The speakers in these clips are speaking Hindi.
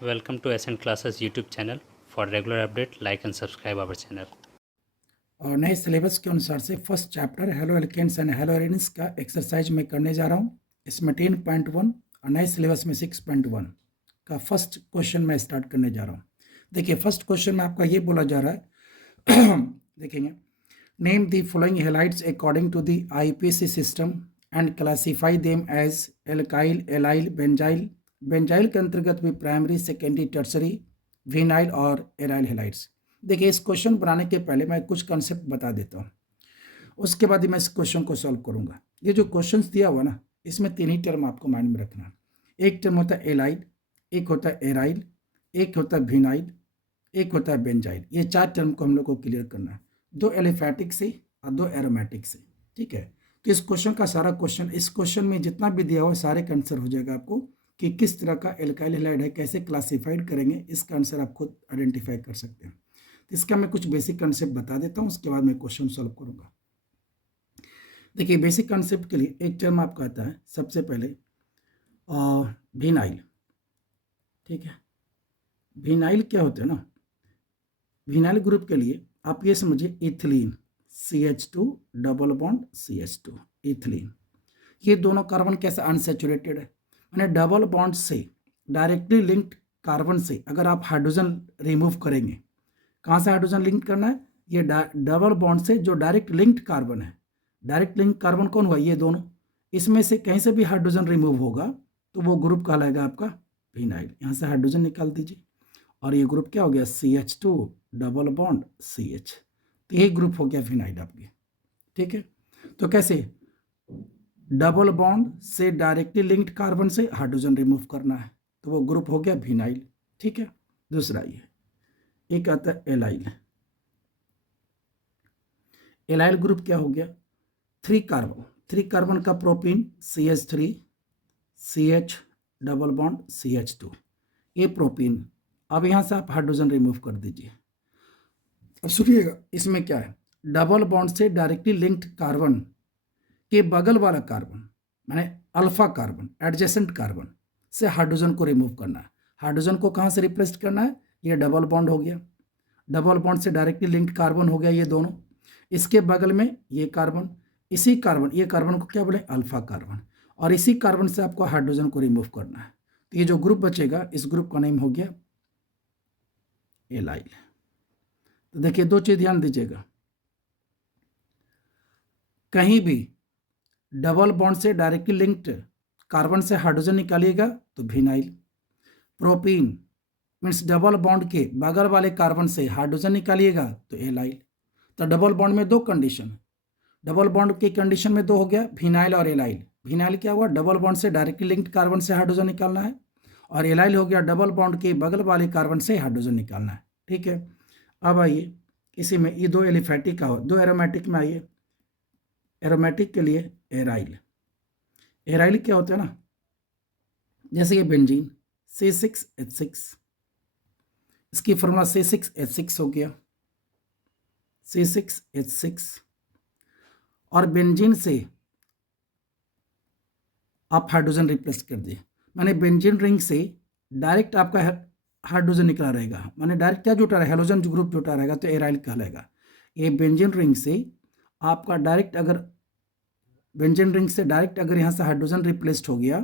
Welcome to SN Classes YouTube channel. For regular update, like and subscribe our channel. और नए सिलेबस के अनुसार से first chapter halo alkanes and halo arenes का एक्सरसाइज मैं करने जा रहा हूँ। इसमें 10.1 और नए सिलेबस में 6.1 का फर्स्ट क्वेश्चन मैं स्टार्ट करने जा रहा हूँ। देखिए फर्स्ट क्वेश्चन में आपका ये बोला जा रहा है देखेंगे, name the following halides according to the IPC system and classify them as alkyl, allyl, benzyl. Benzyl के अंतर्गत भी प्राइमरी, सेकेंडरी, टर्सरी, विनाइल और एराइल हेलाइड्स। देखिए इस क्वेश्चन बनाने के पहले मैं कुछ कंसेप्ट बता देता हूँ, उसके बाद ही मैं इस क्वेश्चन को सॉल्व करूँगा। ये जो क्वेश्चन दिया हुआ ना, इसमें तीन ही टर्म आपको माइंड में रखना है। एक टर्म होता है एलाइल, एक होता है एराइल, एक होता है विनाइल, एक होता है बेंजाइल। ये चार टर्म को हम लोग को क्लियर करना है, दो एलिफैटिक से और दो एरोमेटिक से। ठीक है, तो इस क्वेश्चन का सारा क्वेश्चन, इस क्वेश्चन में जितना भी दिया हुआ सारे का आंसर हो जाएगा आपको कि किस तरह का एल्काइल हैलाइड है, कैसे क्लासीफाइड करेंगे, इसका आंसर आप खुद आइडेंटिफाई कर सकते हैं। तो इसका मैं कुछ बेसिक कंसेप्ट बता देता हूँ, उसके बाद मैं क्वेश्चन सॉल्व करूँगा। देखिए बेसिक कंसेप्ट के लिए एक टर्म आपका आता है सबसे पहले विनाइल। ठीक है, विनाइल क्या होते हैं ना, विनाइल ग्रुप के लिए आप ये समझिए ethylene, CH2 double bond CH2, ethylene. ये दोनों कार्बन कैसे अनसेचुरेटेड है, मैंने डबल बॉन्ड से डायरेक्टली लिंक्ड कार्बन से अगर आप हाइड्रोजन रिमूव करेंगे, कहाँ से हाइड्रोजन लिंक करना है, ये डबल बॉन्ड से जो डायरेक्ट लिंक्ड कार्बन है। डायरेक्ट लिंक कार्बन कौन हुआ, ये दोनों। इसमें से कहीं से भी हाइड्रोजन रिमूव होगा तो वो ग्रुप कहलाएगा आपका विनाइल। यहाँ से हाइड्रोजन निकाल दीजिए और ये ग्रुप क्या हो गया, CH2 डबल बॉन्ड CH। तो ये ग्रुप हो गया विनाइल आपके। ठीक है, तो कैसे, डबल बॉन्ड से डायरेक्टली लिंक्ड कार्बन से हाइड्रोजन रिमूव करना है, तो वो ग्रुप हो गया विनाइल। ठीक है, दूसरा ये एक आता है एलाइल। एलाइल ग्रुप क्या हो गया, थ्री कार्बन का propene CH3 CH double bond CH2, ये प्रोपीन। अब यहाँ से आप हाइड्रोजन रिमूव कर दीजिए। अब सुनिएगा, इसमें क्या है, डबल बॉन्ड से डायरेक्टली लिंक्ड कार्बन के बगल वाला कार्बन, माने अल्फा कार्बन, एडजेसेंट कार्बन से हाइड्रोजन को रिमूव करना है। हाइड्रोजन को कहाँ से रिप्लेस करना है, ये डबल बॉन्ड हो गया, डबल बॉन्ड से डायरेक्टली लिंक्ड कार्बन हो गया ये दोनों। इसके बगल में ये कार्बन, इसी कार्बन, ये कार्बन को क्या बोले, अल्फा कार्बन, और इसी कार्बन से आपको हाइड्रोजन को रिमूव करना है। तो ये जो ग्रुप बचेगा, इस ग्रुप का नेम हो गया एलाइल। तो देखिए दो चीज ध्यान दीजिएगा, कहीं भी डबल बॉन्ड से डायरेक्टली लिंक्ड कार्बन से हाइड्रोजन निकालिएगा तो vinyl. Propene means double bond के बगल वाले कार्बन से हाइड्रोजन निकालिएगा तो एलाइल। तो डबल बॉन्ड में दो कंडीशन, डबल बॉन्ड की कंडीशन में दो हो गया, विनाइल और एलाइल। विनाइल क्या हुआ, डबल बॉन्ड से डायरेक्टली लिंक्ड कार्बन से हाइड्रोजन निकालना है, और एलाइल हो गया डबल बॉन्ड के बगल वाले कार्बन से हाइड्रोजन निकालना है। ठीक है, अब आइए इसी में ये दो एलिफैटिक का हो, दो एरोमेटिक में आइए। एरोमेटिक के लिए एराइल, एराइल क्या होता है ना, जैसे ये बेंजीन C6H6, इसकी फॉर्मूला C6H6 हो गया, C6H6। और बेंजीन से आप हाइड्रोजन रिप्लेस कर दिए, माने बेंजीन रिंग से डायरेक्ट आपका हाइड्रोजन निकला रहेगा, माने डायरेक्ट क्या जुटा रहेगा, हेलोजन ग्रुप जुटा रहेगा, तो एराइल कहलाएगा। ये बेंजीन रिंग से आपका डायरेक्ट, अगर बेंजीन रिंग से डायरेक्ट अगर यहाँ से हाइड्रोजन रिप्लेस्ड हो गया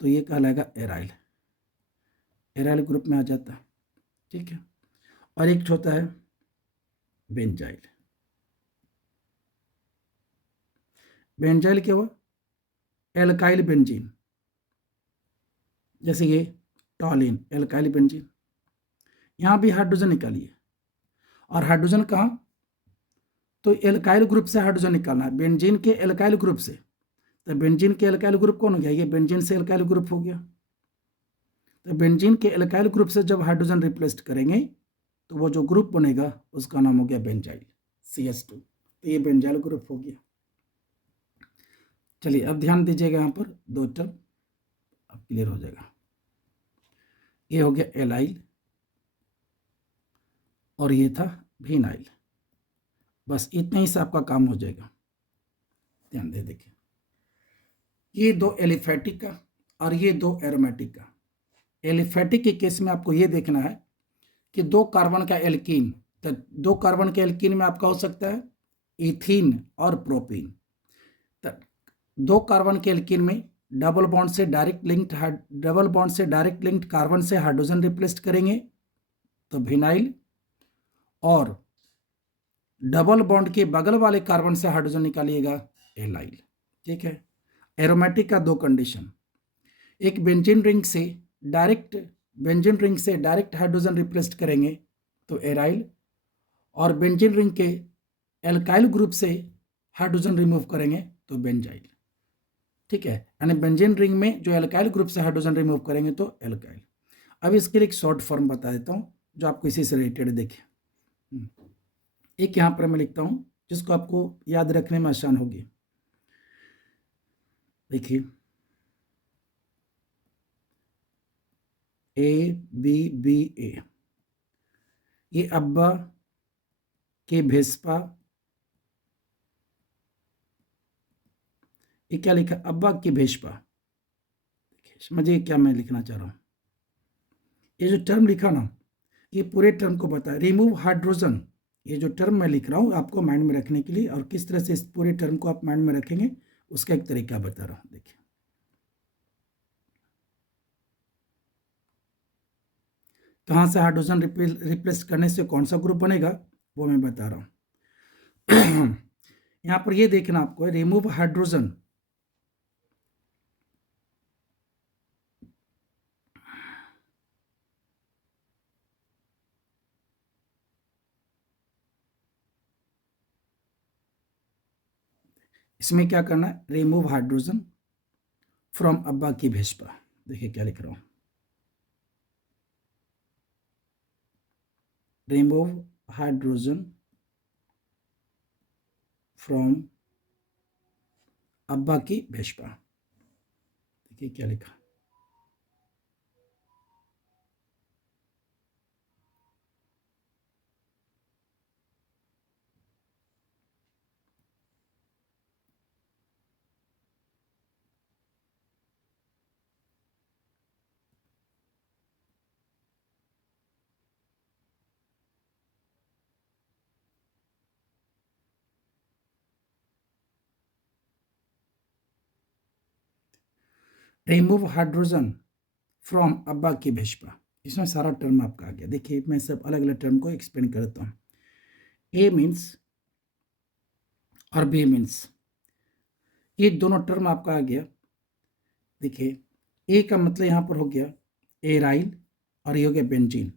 तो ये कहलाएगा एराइल, एराइल ग्रुप में आ जाता है। ठीक है, और एक होता है बेंजाइल। बेंजाइल क्या हुआ, एल्काइल बेंजीन, जैसे ये टॉलिन, एल्काइल बेंजीन। यहाँ भी हाइड्रोजन निकालिए, और हाइड्रोजन कहाँ, तो एल्काइल ग्रुप से हाइड्रोजन निकालना है, बेंजीन के एल्काइल ग्रुप से। तो बेंजीन के एल्काइल ग्रुप कौन हो गया, ये बेंजीन से एल्काइल ग्रुप हो गया। तो बेंजीन के एल्काइल ग्रुप से जब हाइड्रोजन रिप्लेस करेंगे तो वो जो ग्रुप बनेगा उसका नाम हो गया बेंजाइल, CH2। तो ये बेंजाइल ग्रुप हो गया। चलिए अब ध्यान दीजिएगा, यहाँ पर दो टर्म अब क्लियर हो जाएगा। ये हो गया एलाइल और ये था विनाइल, बस इतने ही से आपका काम हो जाएगा। ध्यान दे देखिए, ये दो एलिफैटिक का और ये दो एरोमेटिक का। एलिफेटिक के केस में आपको ये देखना है कि 2 कार्बन का एल्कीन, तो 2 कार्बन के एल्कीन में आपका हो सकता है इथीन और प्रोपीन। तो 2 कार्बन के एल्कीन में डबल बॉन्ड से डायरेक्ट लिंक्ड कार्बन से हाइड्रोजन रिप्लेस करेंगे तो विनाइल, और डबल बॉन्ड के बगल वाले कार्बन से हाइड्रोजन निकालिएगा एलाइल। ठीक है। एरोमेटिक का 2 कंडीशन, एक बेंजीन रिंग से डायरेक्ट हाइड्रोजन रिप्लेस करेंगे तो एराइल, और बेंजीन रिंग के एल्काइल ग्रुप से हाइड्रोजन रिमूव करेंगे तो बेंजाइल। ठीक है, यानी बेंजीन रिंग में जो एल्काइल ग्रुप से हाइड्रोजन रिमूव करेंगे तो एल्काइल। अब इसके लिए एक शॉर्ट फॉर्म बता देता हूँ जो आपको इसी से रिलेटेड देखिए। एक यहाँ पर मैं लिखता हूँ जिसको आपको याद रखने में आसान होगी। देखिए ABBA, ये अब्बा के भेस्पा, ये क्या लिखा, अब्बा की भेस्पा। देखिए समझिए क्या मैं लिखना चाह रहा हूँ। ये जो टर्म लिखा ना, ये पूरे टर्म को बताया, रिमूव हाइड्रोजन। ये जो टर्म मैं लिख रहा हूँ आपको माइंड में रखने के लिए, और किस तरह से इस पूरे टर्म को आप माइंड में रखेंगे उसका एक तरीका बता रहा हूँ। देखिए कहाँ से हाइड्रोजन रिप्लेस करने से कौन सा ग्रुप बनेगा वो मैं बता रहा हूँ। यहाँ पर ये देखना आपको है, रिमूव हाइड्रोजन। इसमें क्या करना है, रिमूव हाइड्रोजन फ्रॉम अब्बा की भेस्पा। देखिए क्या लिख रहा हूँ, रिमूव हाइड्रोजन फ्रॉम अब्बा की भेस्पा। देखिए क्या लिखा, रिमूव हाइड्रोजन फ्रॉम अब्बा की भेस्पा। इसमें सारा टर्म आपका आ गया। देखिए मैं सब अलग अलग टर्म को एक्सप्लेन करता हूँ। ए मीन्स और बी मीन्स, ये दोनों टर्म आपका आ गया। देखिए ए का मतलब यहाँ पर हो गया एराइल, और ये हो गया बेंजीन।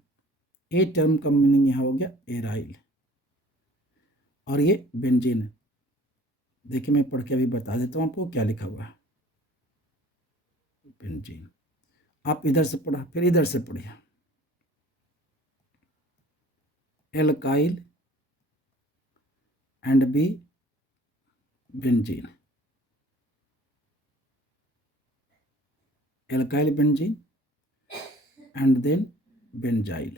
ए टर्म का मीनिंग यहाँ हो गया एराइल, और ये बेंजीन है। देखिए मैं पढ़ के अभी बता देता हूँ आपको क्या लिखा हुआ है, बेंजीन। आप इधर से पढ़ा फिर इधर से पढ़िए, alkyl and B benzene, alkyl benzene and then benzyl.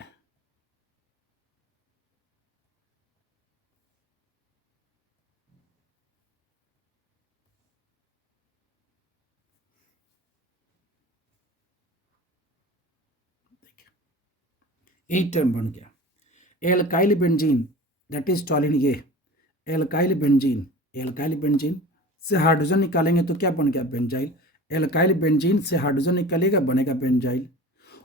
एक टर्म बन गया alkyl benzene, that is toluene. ये एल्काइल बेंजीन से हाइड्रोजन निकालेंगे तो क्या बन गया, बेंजाइल। एल्काइल बेंजीन से हाइड्रोजन निकलेगा बनेगा बेंजाइल।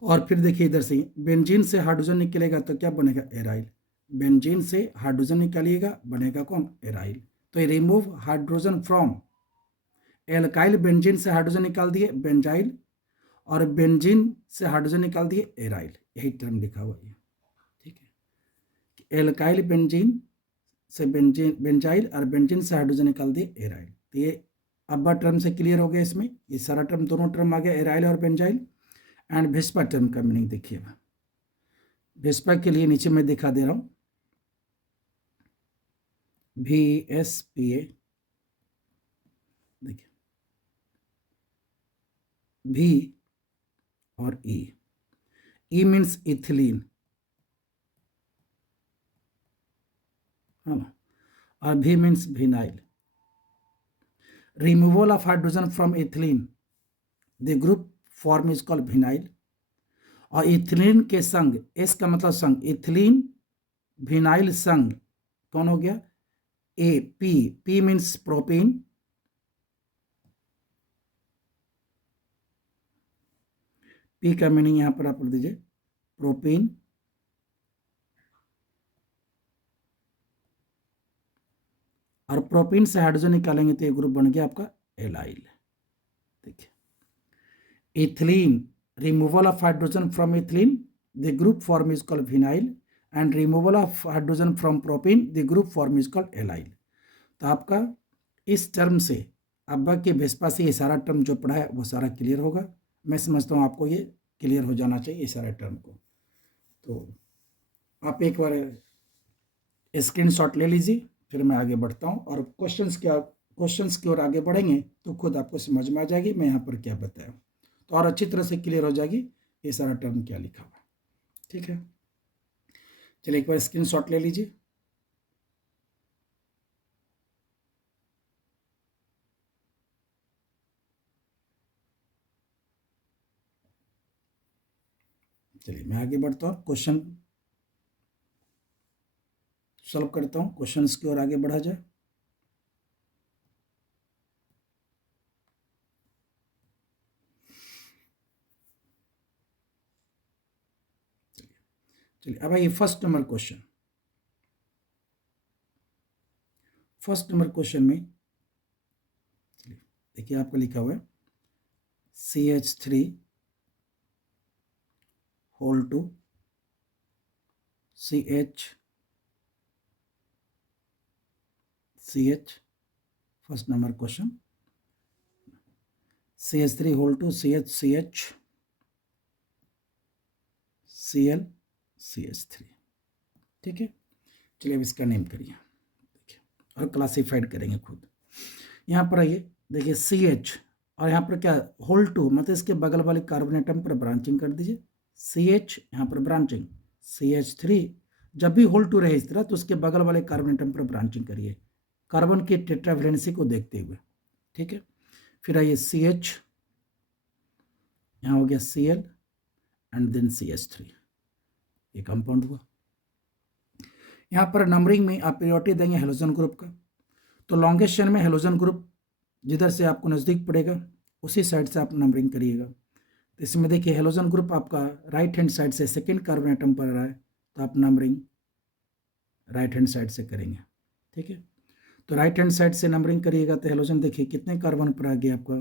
और फिर देखिए इधर से बेंजीन से हाइड्रोजन निकलेगा तो क्या बनेगा, एराइल। बेंजीन से हाइड्रोजन निकालिएगा बनेगा कौन, एराइल। तो ये remove hydrogen from, alkyl benzene से हाइड्रोजन निकाल दिए बेंजाइल, और बेंजीन से हाइड्रोजन निकाल दिए एराइल। यही टर्म लिखा हुआ है। ठीक है, एल्काइल बेंजीन से बेंजाइल और बेंजीन से हाइड्रोजन निकाल दिए एराइल। तो ये अब्बा टर्म से क्लियर हो गया। इसमें ये सारा टर्म, दोनों टर्म आ गया, एराइल और बेंजाइल। एंड भेस्पा टर्म का मीनिंग देखिएगा। भेस्पा के लिए नीचे मैं दिखा दे रहा हूँ, VSPA। देखिए V और E मीन्स इथिलीन, है ना, और V means vinyl. Removal of hydrogen from ethylene, the group form is called vinyl, और इथिलीन के संग, एस का मतलब संग, इथिलीन विनाइल संग कौन हो गया, A P, P means propene, P का मीनिंग यहां पर आप लिख दीजिए प्रोपीन, और प्रोपीन से हाइड्रोजन निकालेंगे तो ये ग्रुप बन गया आपका एलाइल। देखिए ethylene, removal of hydrogen from ethylene, the group form is called vinyl, and removal of hydrogen from propene, the group form is called allyl. तो आपका इस टर्म से अब्बा के भेस्पा से ये सारा टर्म जो पढ़ा है वो सारा क्लियर होगा। मैं समझता हूँ आपको ये क्लियर हो जाना चाहिए ये सारा टर्म को। तो आप एक बार स्क्रीनशॉट ले लीजिए, फिर मैं आगे बढ़ता हूँ और क्वेश्चंस की ओर आगे बढ़ेंगे तो खुद आपको समझ में आ जाएगी मैं यहाँ पर क्या बताया, तो और अच्छी तरह से क्लियर हो जाएगी ये सारा टर्म क्या लिखा हुआ है। ठीक है, चलिए एक बार स्क्रीनशॉट ले लीजिए। चलिए मैं आगे बढ़ता हूँ, क्वेश्चन सॉल्व करता हूँ, क्वेश्चंस की ओर आगे बढ़ा जाए। चलिए अब आइए first number question. First number question में देखिए आपको लिखा हुआ है CH3 whole two CH first number question, CH3 whole two CH Cl CH3। ठीक है, चलिए अब इसका नेम करिए, देखिए और क्लासिफाइड करेंगे खुद। यहाँ पर आइए देखिए CH और यहाँ पर क्या होल टू, मतलब इसके बगल वाले कार्बन एटम पर ब्रांचिंग कर दीजिए, CH यहाँ पर ब्रांचिंग, CH3 जब भी होल टू रहे इस तरह तो उसके बगल वाले कार्बन एटम पर ब्रांचिंग करिए कार्बन की टेट्रावैलेंसी को देखते हुए। ठीक है, फिर आइए CH, यहाँ हो गया Cl एंड देन CH3, ये कंपाउंड हुआ। यहाँ पर नंबरिंग में आप प्रायोरिटी देंगे हेलोजन ग्रुप का, तो लॉन्गेस्ट चेन में हेलोजन ग्रुप जिधर से आपको नज़दीक पड़ेगा उसी साइड से आप नंबरिंग करिएगा। तो इसमें देखिए हेलोजन ग्रुप आपका राइट हैंड साइड से सेकेंड कार्बन एटम पर रहा है तो आप नंबरिंग राइट हैंड साइड से करेंगे। ठीक है, तो राइट हैंड साइड से नंबरिंग करिएगा तो हेलोजन देखिए कितने कार्बन पर आ गया आपका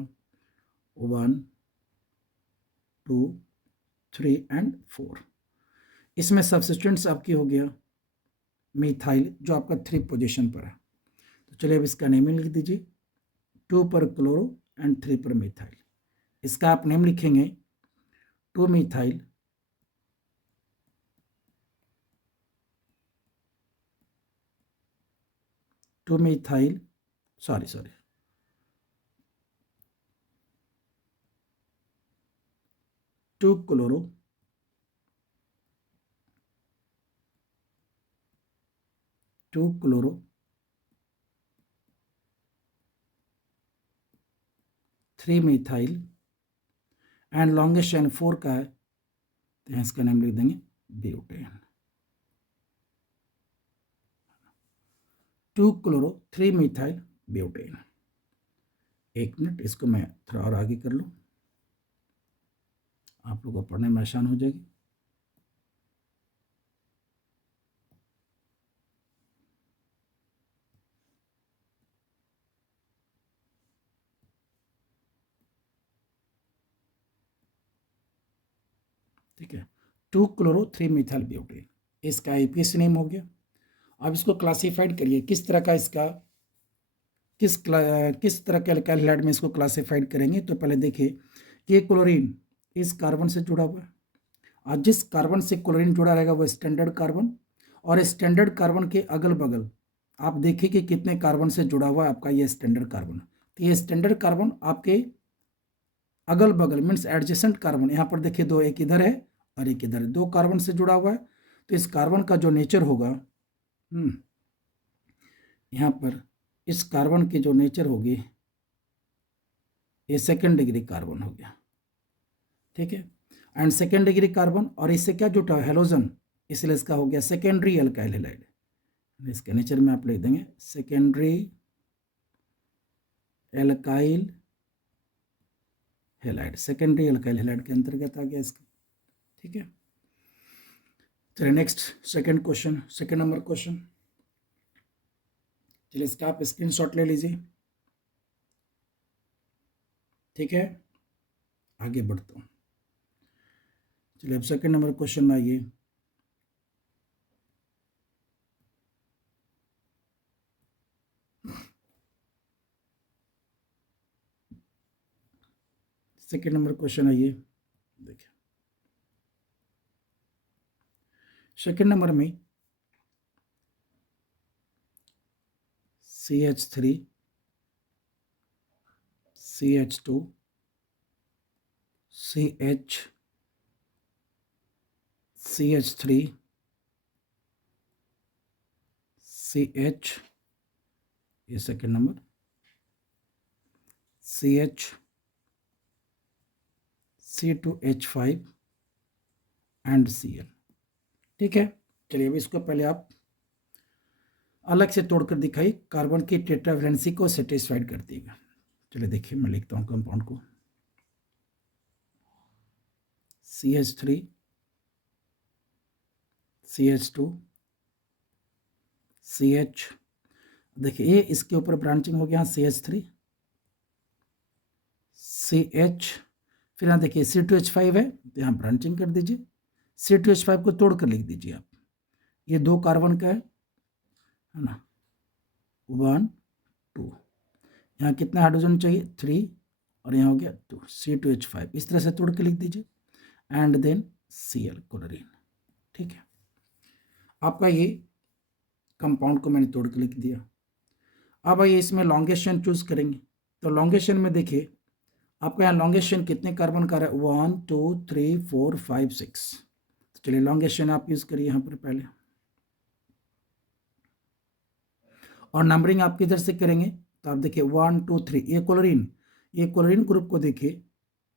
1 2 3 एंड 4। इसमें सब्स्टिट्यूएंट्स आपकी हो गया मिथाइल जो आपका 3 पोजीशन पर है। तो चलिए अब इसका नेम लिख दीजिए, 2 पर क्लोरो एंड 3 पर मिथाइल। इसका आप नेम लिखेंगे 2 methyl 2 methyl 2 chloro 2 chloro 3 methyl and longest chain 4 का है तो इसका नाम लिख देंगे ब्यूटेन। 2 chloro 3 methyl butane. एक मिनट, इसको मैं थोड़ा और आगे कर लूँ, आप लोगों को पढ़ने में आसान हो जाएगी। ठीक है, 2 क्लोरो 3 मिथाइल ब्यूटेन, इसका APS नेम हो गया। अब इसको क्लासिफाइड करिए किस तरह का, इसका किस तरह के अल्काइल हैलाइड में इसको क्लासिफाइड करेंगे। तो पहले देखिए ये क्लोरीन इस कार्बन से जुड़ा हुआ है और जिस कार्बन से क्लोरीन जुड़ा रहेगा वो स्टैंडर्ड कार्बन, और स्टैंडर्ड कार्बन के अगल बगल आप देखिए कि कितने कार्बन से जुड़ा हुआ है आपका ये स्टैंडर्ड कार्बन। तो ये स्टैंडर्ड कार्बन आपके अगल बगल मीन्स एडजेसेंट कार्बन, यहाँ पर देखिए 2, एक इधर है और एक इधर है, 2 कार्बन से जुड़ा हुआ है। तो इस कार्बन का जो नेचर होगा, यहाँ पर इस कार्बन की जो नेचर होगी ये सेकेंड डिग्री कार्बन हो गया। ठीक है, एंड सेकेंड डिग्री कार्बन, और इससे क्या जुटा है, हेलोजन, इसलिए इसका हो गया सेकेंडरी एल्काइल हैलाइड। इसके नेचर में आप लिख देंगे secondary alkyl halide, secondary alkyl halide के अंतर्गत आ गया इसका। ठीक है, चलिए next second question, second number question. चलिए इसका आप स्क्रीनशॉट ले लीजिए। ठीक है, आगे बढ़ता हूँ। चलिए अब सेकंड नंबर क्वेश्चन में आइए। सेकंड नंबर क्वेश्चन आइए, देखिए सेकंड नंबर में CH3 CH2 CH3 CH, ये second number CH C2H5 and Cl। ठीक है, चलिए अब इसको पहले आप अलग से तोड़कर दिखाई, कार्बन की टेट्रावैलेंसी को सेटिस्फाइड कर देगा। चलिए देखिए, मैं लिखता हूँ कंपाउंड को CH3 CH2 CH, देखिए ये इसके ऊपर ब्रांचिंग हो गया CH3 CH, फिर यहाँ देखिए C2H5 है तो यहाँ ब्रांचिंग कर दीजिए, C2H5 को तोड़कर लिख दीजिए आप, ये 2 कार्बन का है ना, 1 2, यहाँ कितना हाइड्रोजन चाहिए 3, और यहाँ हो गया 2, C2H5 इस तरह से तोड़ के लिख दीजिए, एंड देन Cl क्लोरीन। ठीक है, आपका ये कंपाउंड को मैंने तोड़ के लिख दिया। अब आइए इसमें लॉन्गेस्ट चेन चूज करेंगे, तो लॉन्गेस्ट चेन में देखिए आपका यहाँ लॉन्गेस्ट चेन कितने कार्बन का है, 1 2 3 4 5 6। तो चलिए लॉन्गेस्ट चेन आप यूज करिए यहाँ पर पहले, और नंबरिंग आप किधर से करेंगे, तो आप देखिए 1 2 3, ये क्लोरीन ग्रुप को देखिए,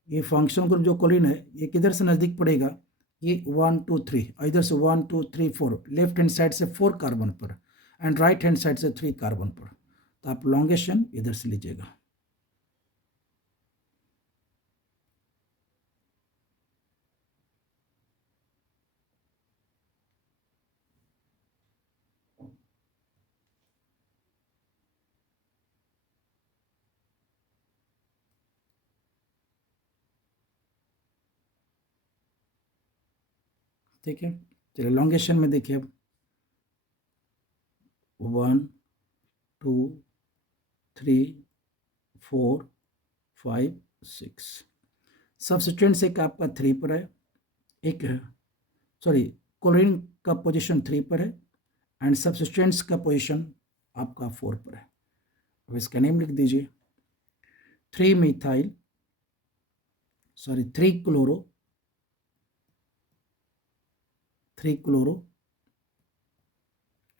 ये फंक्शनल ग्रुप जो क्लोरीन है ये किधर से नज़दीक पड़ेगा, ये 1 2 3, और इधर से 1 2 3 4, लेफ्ट हैंड साइड से 4 कार्बन पर एंड राइट हैंड साइड से 3 कार्बन पर, तो आप लॉन्गेशन इधर से लीजिएगा। ठीक है, चलिए लॉन्गेशन में देखिए अब 1 2 3 4 5 6, सब्स्टिट्यूएंट्स एक आपका 3 पर है, एक सॉरी क्लोरीन का पोजीशन 3 पर है एंड सब्स्टिट्यूएंट्स का पोजीशन आपका 4 पर है। अब इसका नेम लिख दीजिए 3 methyl sorry 3 chloro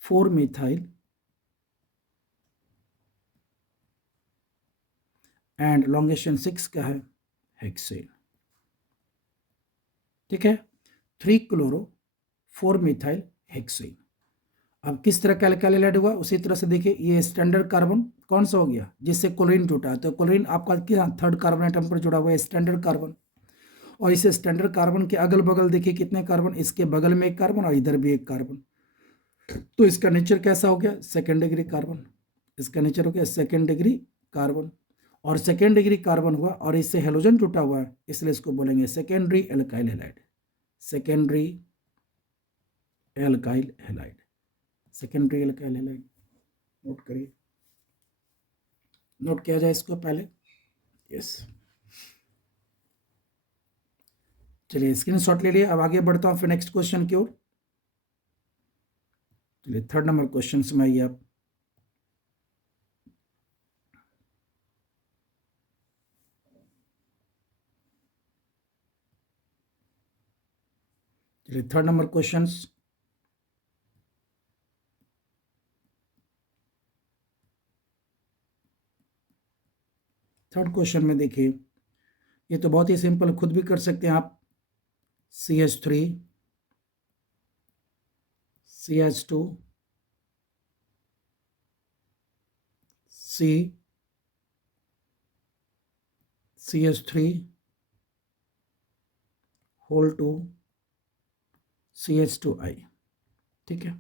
4 methyl and elongation 6 का है हेक्सेन। ठीक है, 3 क्लोरो 4 मिथाइल हेक्सेन। अब किस तरह का एल्काइल हैलाइड हुआ, उसी तरह से देखिए ये स्टैंडर्ड कार्बन कौन सा हो गया जिससे क्लोरीन जुटा है, तो क्लोरीन आपका क्या थर्ड कार्बन एटम पर जुड़ा हुआ है स्टैंडर्ड कार्बन, और इसे स्टैंडर्ड कार्बन के अगल बगल देखिए कितने कार्बन, इसके बगल में एक कार्बन और इधर भी एक कार्बन, तो इसका नेचर कैसा हो गया सेकेंड डिग्री कार्बन, इसका नेचर हो गया सेकेंड डिग्री कार्बन, और सेकेंड डिग्री कार्बन हुआ और इससे हेलोजन जुटा हुआ है, इसलिए इसको बोलेंगे secondary alkyl halide, secondary alkyl halide, secondary alkyl halide. Note करिए, नोट किया जाए इसको पहले, यस। चलिए स्क्रीनशॉट ले लिए, अब आगे बढ़ता हूँ फिर नेक्स्ट क्वेश्चन की ओर। चलिए थर्ड नंबर क्वेश्चन में आइए आप। चलिए third number questions, third question में देखिए, ये तो बहुत ही सिंपल, खुद भी कर सकते हैं आप, CH3, CH2, C, CH3 whole 2, CH2I। ठीक है,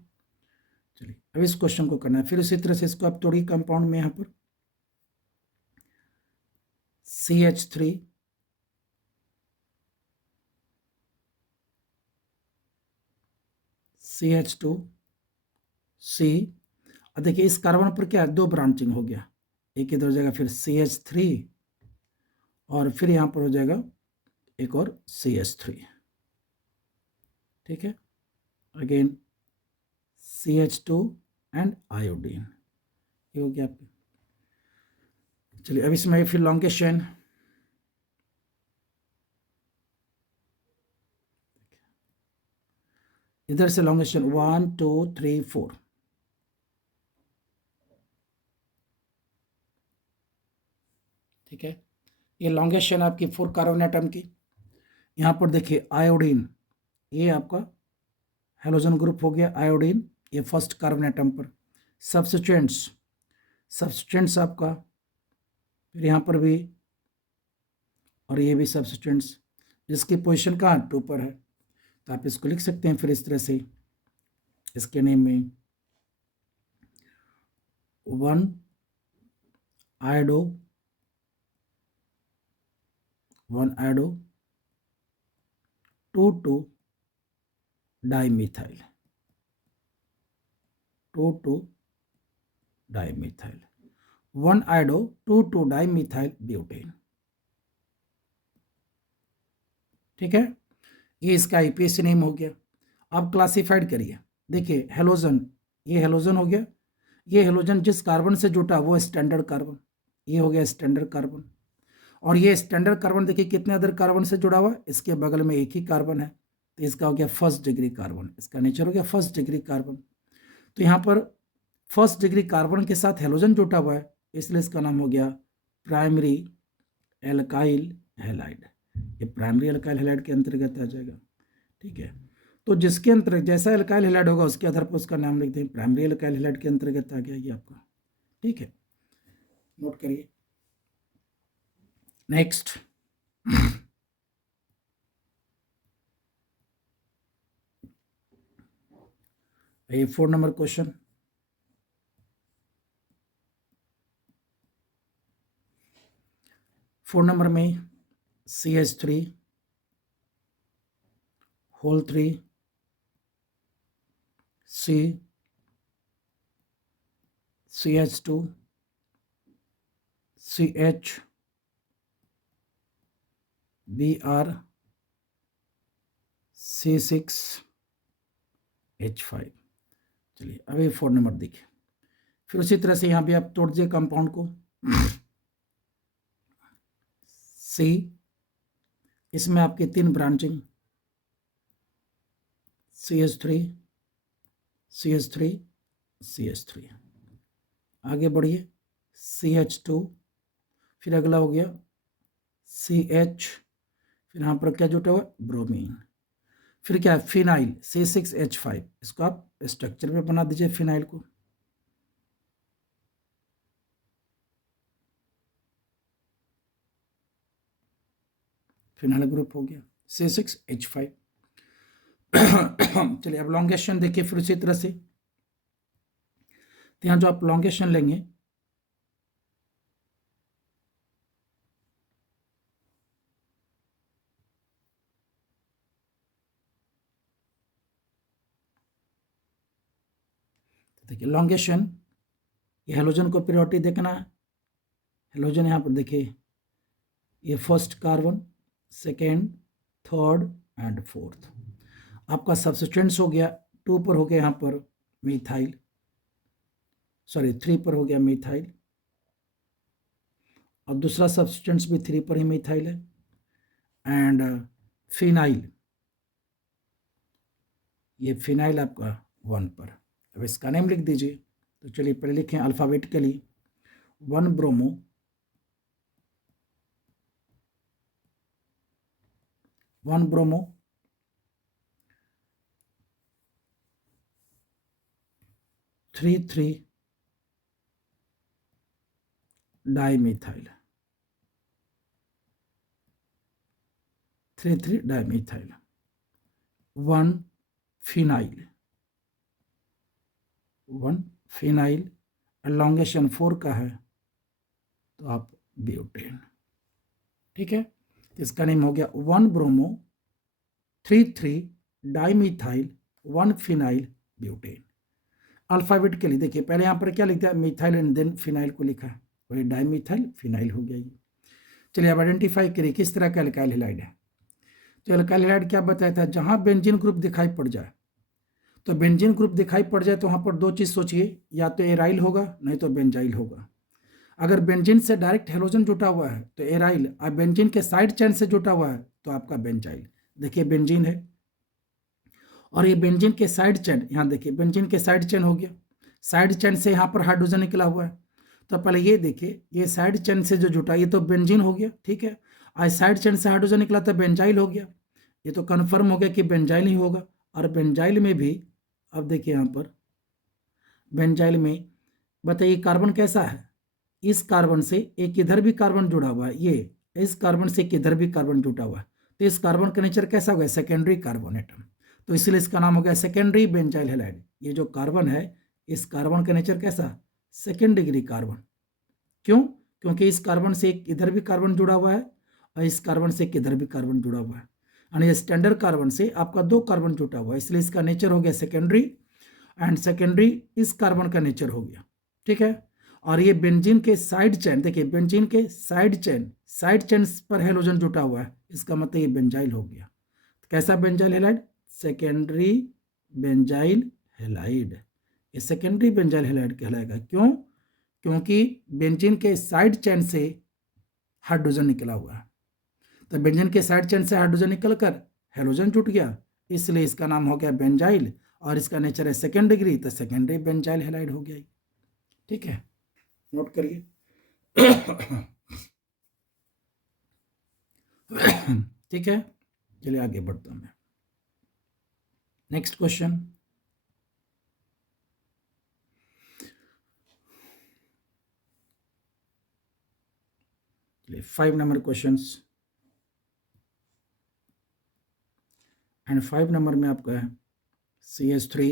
चलिए अब इस क्वेश्चन को करना है। फिर उसी तरह से इसको आप तोड़िए कंपाउंड में, यहां पर CH3, CH2, C। अब देखिए इस कार्बन पर क्या दो ब्रांचिंग हो गया, एक इधर हो जाएगा फिर CH3 और फिर यहां पर हो जाएगा एक और CH3। ठीक है, अगेन CH2 एंड आयोडीन, ये हो गया आपके। चलिए अब इसमें फिर लॉन्गेस्ट चेन, इधर से लॉन्गेस्ट चेन 1 2 3 4। ठीक है, ये लॉन्गेस्ट चेन आपकी 4 कार्बन एटम की। यहां पर देखिए आयोडीन, ये आपका हेलोजन ग्रुप हो गया आयोडीन, ये फर्स्ट कार्बन एटम पर। सब्स्टिट्यूएंट्स, सब्स्टिट्यूएंट्स आपका फिर यहाँ पर भी, और ये भी सब्स्टिट्यूएंट्स, जिसकी पोजीशन कहाँ 2 पर है, तो आप इसको लिख सकते हैं फिर इस तरह से, इसके नेम में 1 iodo, 1 iodo 2 dimethyl, 2 dimethyl, 1 iodo 2 dimethyl butane. ठीक है, ये इसका आईपीएसी नेम हो गया। आप क्लासिफाइड करिए, देखिए हेलोजन, ये हेलोजन हो गया, ये हेलोजन जिस कार्बन से जुटा वो स्टैंडर्ड कार्बन, ये हो गया स्टैंडर्ड कार्बन। और ये स्टैंडर्ड कार्बन देखिए कितने अदर कार्बन से जुड़ा हुआ, इसके बगल में एक ही कार्बन है, तो इसका हो गया फर्स्ट डिग्री कार्बन, इसका नेचर हो गया फर्स्ट डिग्री कार्बन। तो यहाँ पर फर्स्ट डिग्री कार्बन के साथ हेलोजन जुटा हुआ है, इसलिए इसका नाम हो गया प्राइमरी एल्काइल हैलाइड, ये प्राइमरी एल्काइल हैलाइड के अंतर्गत आ जाएगा। ठीक है, तो जिसके अंतर्गत जैसा एल्काइल हैलाइड होगा उसके आधार पर उसका नाम लिख दें, प्राइमरी एल्काइल हैलाइड के अंतर्गत आ गया ये आपका। ठीक है, नोट करिए। नेक्स्ट, ये 4 नंबर क्वेश्चन, फोर नंबर में CH3 whole 3, C, CH2, CH, Br, C6, H5। चलिए अब ये 4 नंबर देखिए, फिर उसी तरह से यहाँ भी आप तोड़ दीजिए कंपाउंड को। C, इसमें आपकी 3 ब्रांचिंग, CH3, CH3, CH3। आगे बढ़िए, CH2, फिर अगला हो गया CH, फिर यहाँ पर क्या जुटा हुआ ब्रोमीन, फिर क्या है फिनाइल C6H5, इसको आप स्ट्रक्चर में बना दीजिए फिनाइल को। फिनाइल ग्रुप हो गया C6H5। चलिए अब लॉन्गेशन देखिए फिर उसी तरह से, तो यहाँ जो आप लॉन्गेशन लेंगे, देखिए लॉन्गेशन, ये हेलोजन को प्रायोरिटी देखना है। हेलोजन यहाँ पर देखिए, ये first carbon, second, third and fourth. आपका सब्स्टिट्यूएंट्स हो गया 2 पर हो गया यहाँ पर मिथाइल, सॉरी 3 पर हो गया मिथाइल, और दूसरा सब्स्टिट्यूएंट्स भी 3 पर ही मिथाइल है, एंड फिनाइल, ये फिनाइल आपका 1 पर। अब इसका नेम लिख दीजिए, तो चलिए पहले लिखें alphabetically, 1 bromo, 1 bromo, 3,3 dimethyl, 3,3 dimethyl, 1 phenyl, 1 phenyl, elongation 4 का है तो आप ब्यूटेन। ठीक है, इसका नेम हो गया 1 bromo 3,3 dimethyl 1 phenyl butane. Alphabet के लिए देखिए, पहले यहाँ पर क्या लिखा है, मिथाइल एंड देन फिनाइल को लिखा है, वही डाइमिथाइल फिनाइल हो गया ये। चलिए अब आइडेंटिफाई करिए किस तरह का एल्काइल हैलाइड है। तो एल्काइल हैलाइड क्या बताया था, जहां बेंजीन ग्रुप दिखाई पड़ जाए, तो बेंजीन ग्रुप दिखाई पड़ जाए तो वहां पर दो चीज सोचिए, या तो एराइल होगा नहीं तो बेंजाइल होगा। अगर बेंजीन से डायरेक्ट हेलोजन जुटा हुआ है तो एराइल, और बेंजीन के साइड चेन से जुटा हुआ है तो आपका बेंजाइल। देखिए बेंजीन है और ये बेंजीन के साइड चेन, यहाँ देखिए बेंजीन के साइड चेन हो गया, साइड चेन से यहाँ पर हाइड्रोजन निकला हुआ है। तो पहले ये देखिए, ये साइड चेन से जो जुटा ये तो बेंजीन हो गया, ठीक है, और साइड चेन से हाइड्रोजन निकला तो बेंजाइल हो गया। ये तो कन्फर्म हो गया कि बेंजाइल ही होगा। और बेंजाइल में भी अब देखिए यहाँ पर बेंजाइल में बताइए कार्बन कैसा है, इस कार्बन से एक इधर भी कार्बन जुड़ा हुआ है, ये इस कार्बन से एक इधर भी कार्बन जुड़ा हुआ है, तो इस कार्बन का नेचर कैसा हो गया, सेकेंडरी कार्बन एटम। तो इसलिए इसका नाम हो गया सेकेंडरी बेंजाइल हैलाइड। ये जो कार्बन है इस कार्बन का नेचर कैसा, सेकेंड डिग्री कार्बन। क्यों, क्योंकि इस कार्बन से एक इधर भी कार्बन जुड़ा हुआ है और इस कार्बन से एक इधर भी कार्बन जुड़ा हुआ है, यानी स्टैंडर्ड कार्बन से आपका दो कार्बन जुटा हुआ है, इसलिए इसका नेचर हो गया सेकेंडरी, एंड सेकेंडरी इस कार्बन का नेचर हो गया। ठीक है, और ये बेंजीन के साइड चेन, देखिए बेंजीन के साइड चेन पर हेलोजन जुटा हुआ है, इसका मतलब ये बेंजाइल हो गया। तो कैसा benzyl halide, secondary benzyl halide. ये सेकेंडरी बेंजाइल हैलाइड कहलाएगा। क्यों, क्योंकि बेंजीन के साइड चेन से हाइड्रोजन निकला हुआ है, तो बेंजीन के साइड चेन से हाइड्रोजन निकलकर हेलोजन जुट गया, इसलिए इसका नाम हो गया बेंजाइल, और इसका नेचर है सेकेंड डिग्री, तो सेकेंडरी बेंजाइल हैलाइड हो गया। ठीक है, नोट करिए। ठीक है, चलिए आगे बढ़ता हूं मैं। नेक्स्ट क्वेश्चन, चलिए 5 नंबर क्वेश्चंस, एंड 5 नंबर में आपका है CH3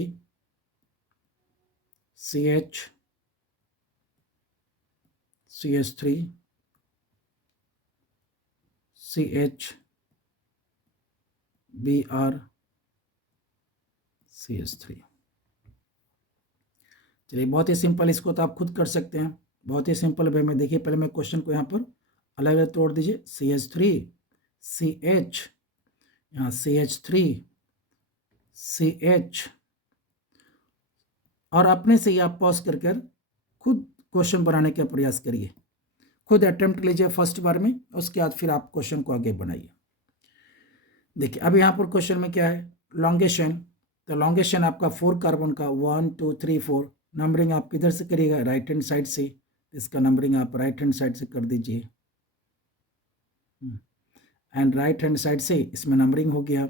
CH CH3 CH Br CH3। चलिए बहुत ही सिंपल, इसको तो आप खुद कर सकते हैं, बहुत ही सिंपल वे में। देखिए पहले मैं क्वेश्चन को यहाँ पर अलग अलग तोड़ दीजिए, CH3 CH, यहाँ CH3 CH, और अपने से ही आप पॉज कर खुद क्वेश्चन बनाने का प्रयास करिए, खुद अटेम्प्ट लीजिए फर्स्ट बार में, उसके बाद फिर आप क्वेश्चन को आगे बढ़ाइए। देखिए अब यहाँ पर क्वेश्चन में क्या है, लॉन्गेशन, तो लॉन्गेशन आपका 4 कार्बन का 1 2 3 4, नंबरिंग आप किधर से करिएगा, राइट हैंड साइड से, इसका नंबरिंग आप राइट हैंड साइड से कर दीजिए, एंड राइट हैंड साइड से इसमें नंबरिंग हो गया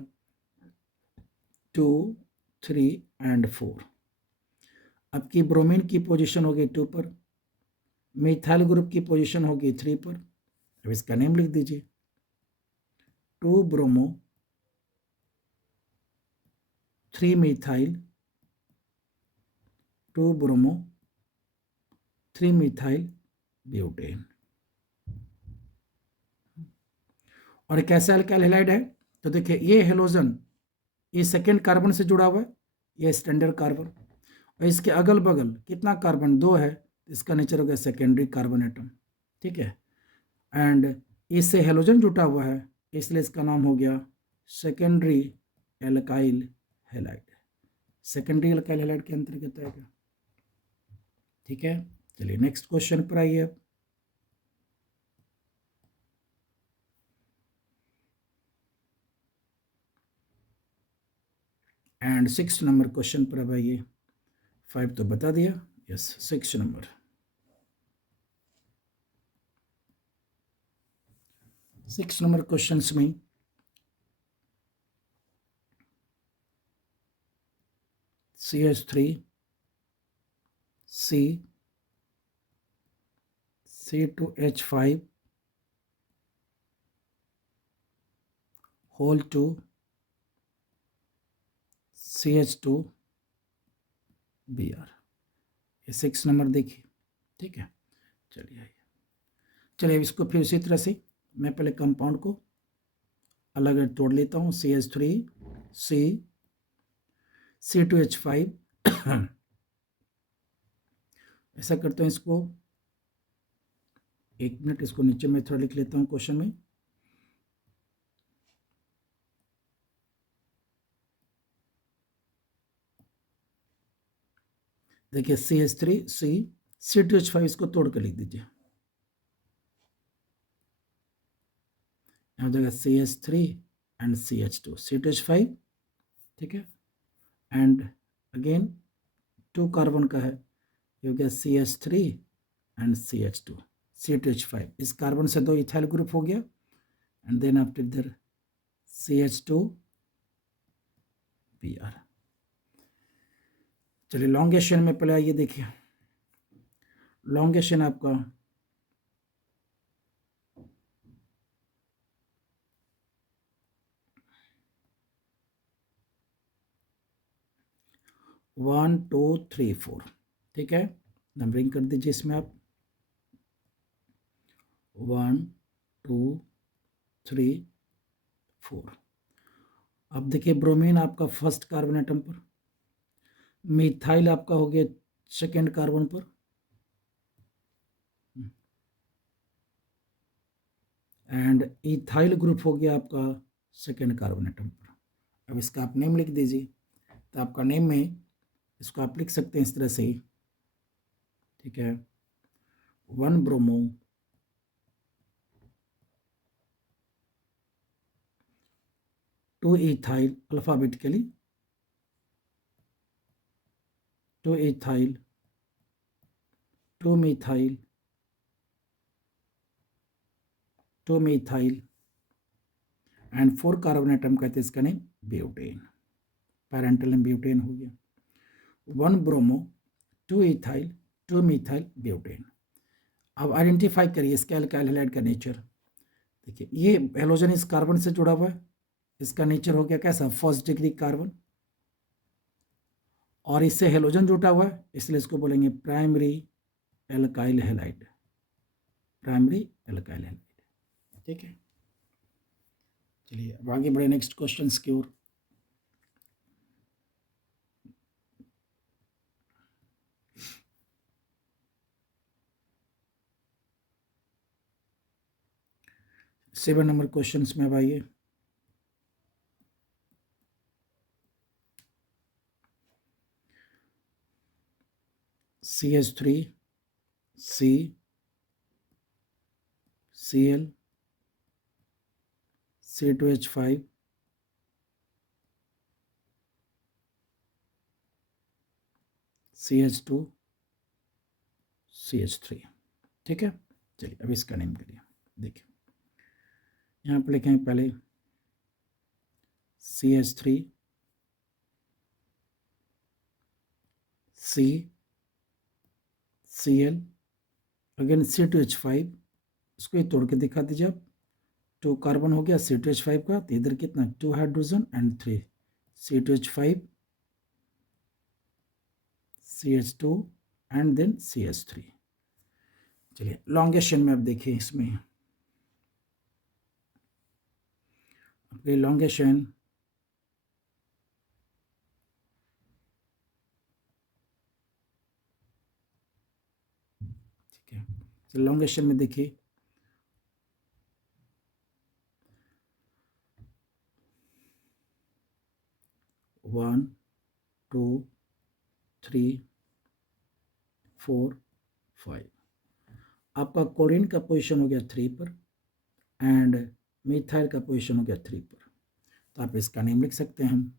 2 3 एंड 4। अब की ब्रोमीन की पोजीशन होगी 2 पर, मिथाइल ग्रुप की पोजीशन होगी 3 पर। अब इसका नेम लिख दीजिए 2 bromo 3 methyl, 2 bromo 3 methyl butane. और कैसा अल्काइल हैलाइड है, तो देखिए ये हेलोजन ये सेकेंड कार्बन से जुड़ा हुआ है, ये स्टैंडर्ड कार्बन, और इसके अगल बगल कितना कार्बन, 2 है, इसका नेचर हो गया सेकेंडरी कार्बन एटम। ठीक है, एंड इससे हेलोजन जुटा हुआ है, इसलिए इसका नाम हो गया secondary alkyl halide, secondary alkyl halide के अंतर्गत आएगा। ठीक है, चलिए नेक्स्ट क्वेश्चन पर आइए। एंड 6 नंबर क्वेश्चन पर अब आइए, 5 तो बता दिया, yes 6 number. Six number question में CH3 C2H5 whole 2 CH2 Br। ये 6 नंबर देखिए, ठीक है। चलिए चलिए इसको फिर उसी तरह से मैं पहले कंपाउंड को अलग तोड़ लेता हूँ। CH3 C2H5 ऐसा करता हूँ, इसको 1 मिनट, इसको नीचे मैं थोड़ा लिख लेता हूँ क्वेश्चन में। देखिए CH3 C2H5 इसको तोड़ कर लिख दीजिए। यहाँ हो जाएगा CH3 एंड CH2 C2H5, ठीक है। एंड अगेन 2 कार्बन का है, ये हो गया CH3 एंड CH2 C2H5। इस कार्बन से 2 इथाइल ग्रुप हो गया and then after there CH2 Br। चलिए लॉन्गेशन में पहले आइए देखिए, लॉन्गेशन आपका 1 2 3 4, ठीक है। नंबरिंग कर दीजिए इसमें आप 1 2 3 4। अब देखिए ब्रोमीन आपका फर्स्ट कार्बन एटम पर, मिथाइल आपका हो गया सेकेंड कार्बन पर, एंड इथाइल ग्रुप हो गया आपका सेकेंड कार्बन एटम पर। अब इसका आप नेम लिख दीजिए, तो आपका नेम में इसको आप लिख सकते हैं इस तरह से, ठीक है। 1 bromo 2 ethyl alphabetically, 2 ethyl 2 methyl 2 methyl and 4 carbon atom कहते हैं इसका name butane, parental name butane हो गया। 1 ब्रोमो 2 इथाइल 2 मिथाइल ब्यूटेन। अब आइडेंटिफाई करिए इसके अल्काइल हैलाइड का नेचर। देखिए ये हेलोजन इस कार्बन से जुड़ा हुआ है, इसका नेचर हो गया कैसा, फर्स्ट डिग्री कार्बन, और इससे हेलोजन जुटा हुआ है, इसलिए इसको बोलेंगे primary alkyl halide, primary alkyl halide, ठीक है। चलिए अब आगे बढ़े नेक्स्ट क्वेश्चन की ओर। सेवन नंबर क्वेश्चन में अब आइए। CH3 Cl C2H5 CH2 CH3, ठीक है। चलिए अब इसका नेम करिए। देखिए यहाँ पर लिखेंगे पहले CH3 Cl अगेन C2H5, इसको ये तोड़ के दिखा दीजिए आप। 2 कार्बन हो गया C2H5 का, तो इधर कितना 2 hydrogen and 3 C2H5 CH2 and then CH3। चलिए लॉन्गेशन में अब देखिए, इसमें आपके लॉन्गेशन ठीक है। तो लॉन्गेशन में देखिए 1 2 3 4 5। आपका क्लोरीन का पोजीशन हो गया 3 पर एंड मिथाइल का पोजीशन हो गया 3 पर, तो आप इसका नेम लिख सकते हैं हम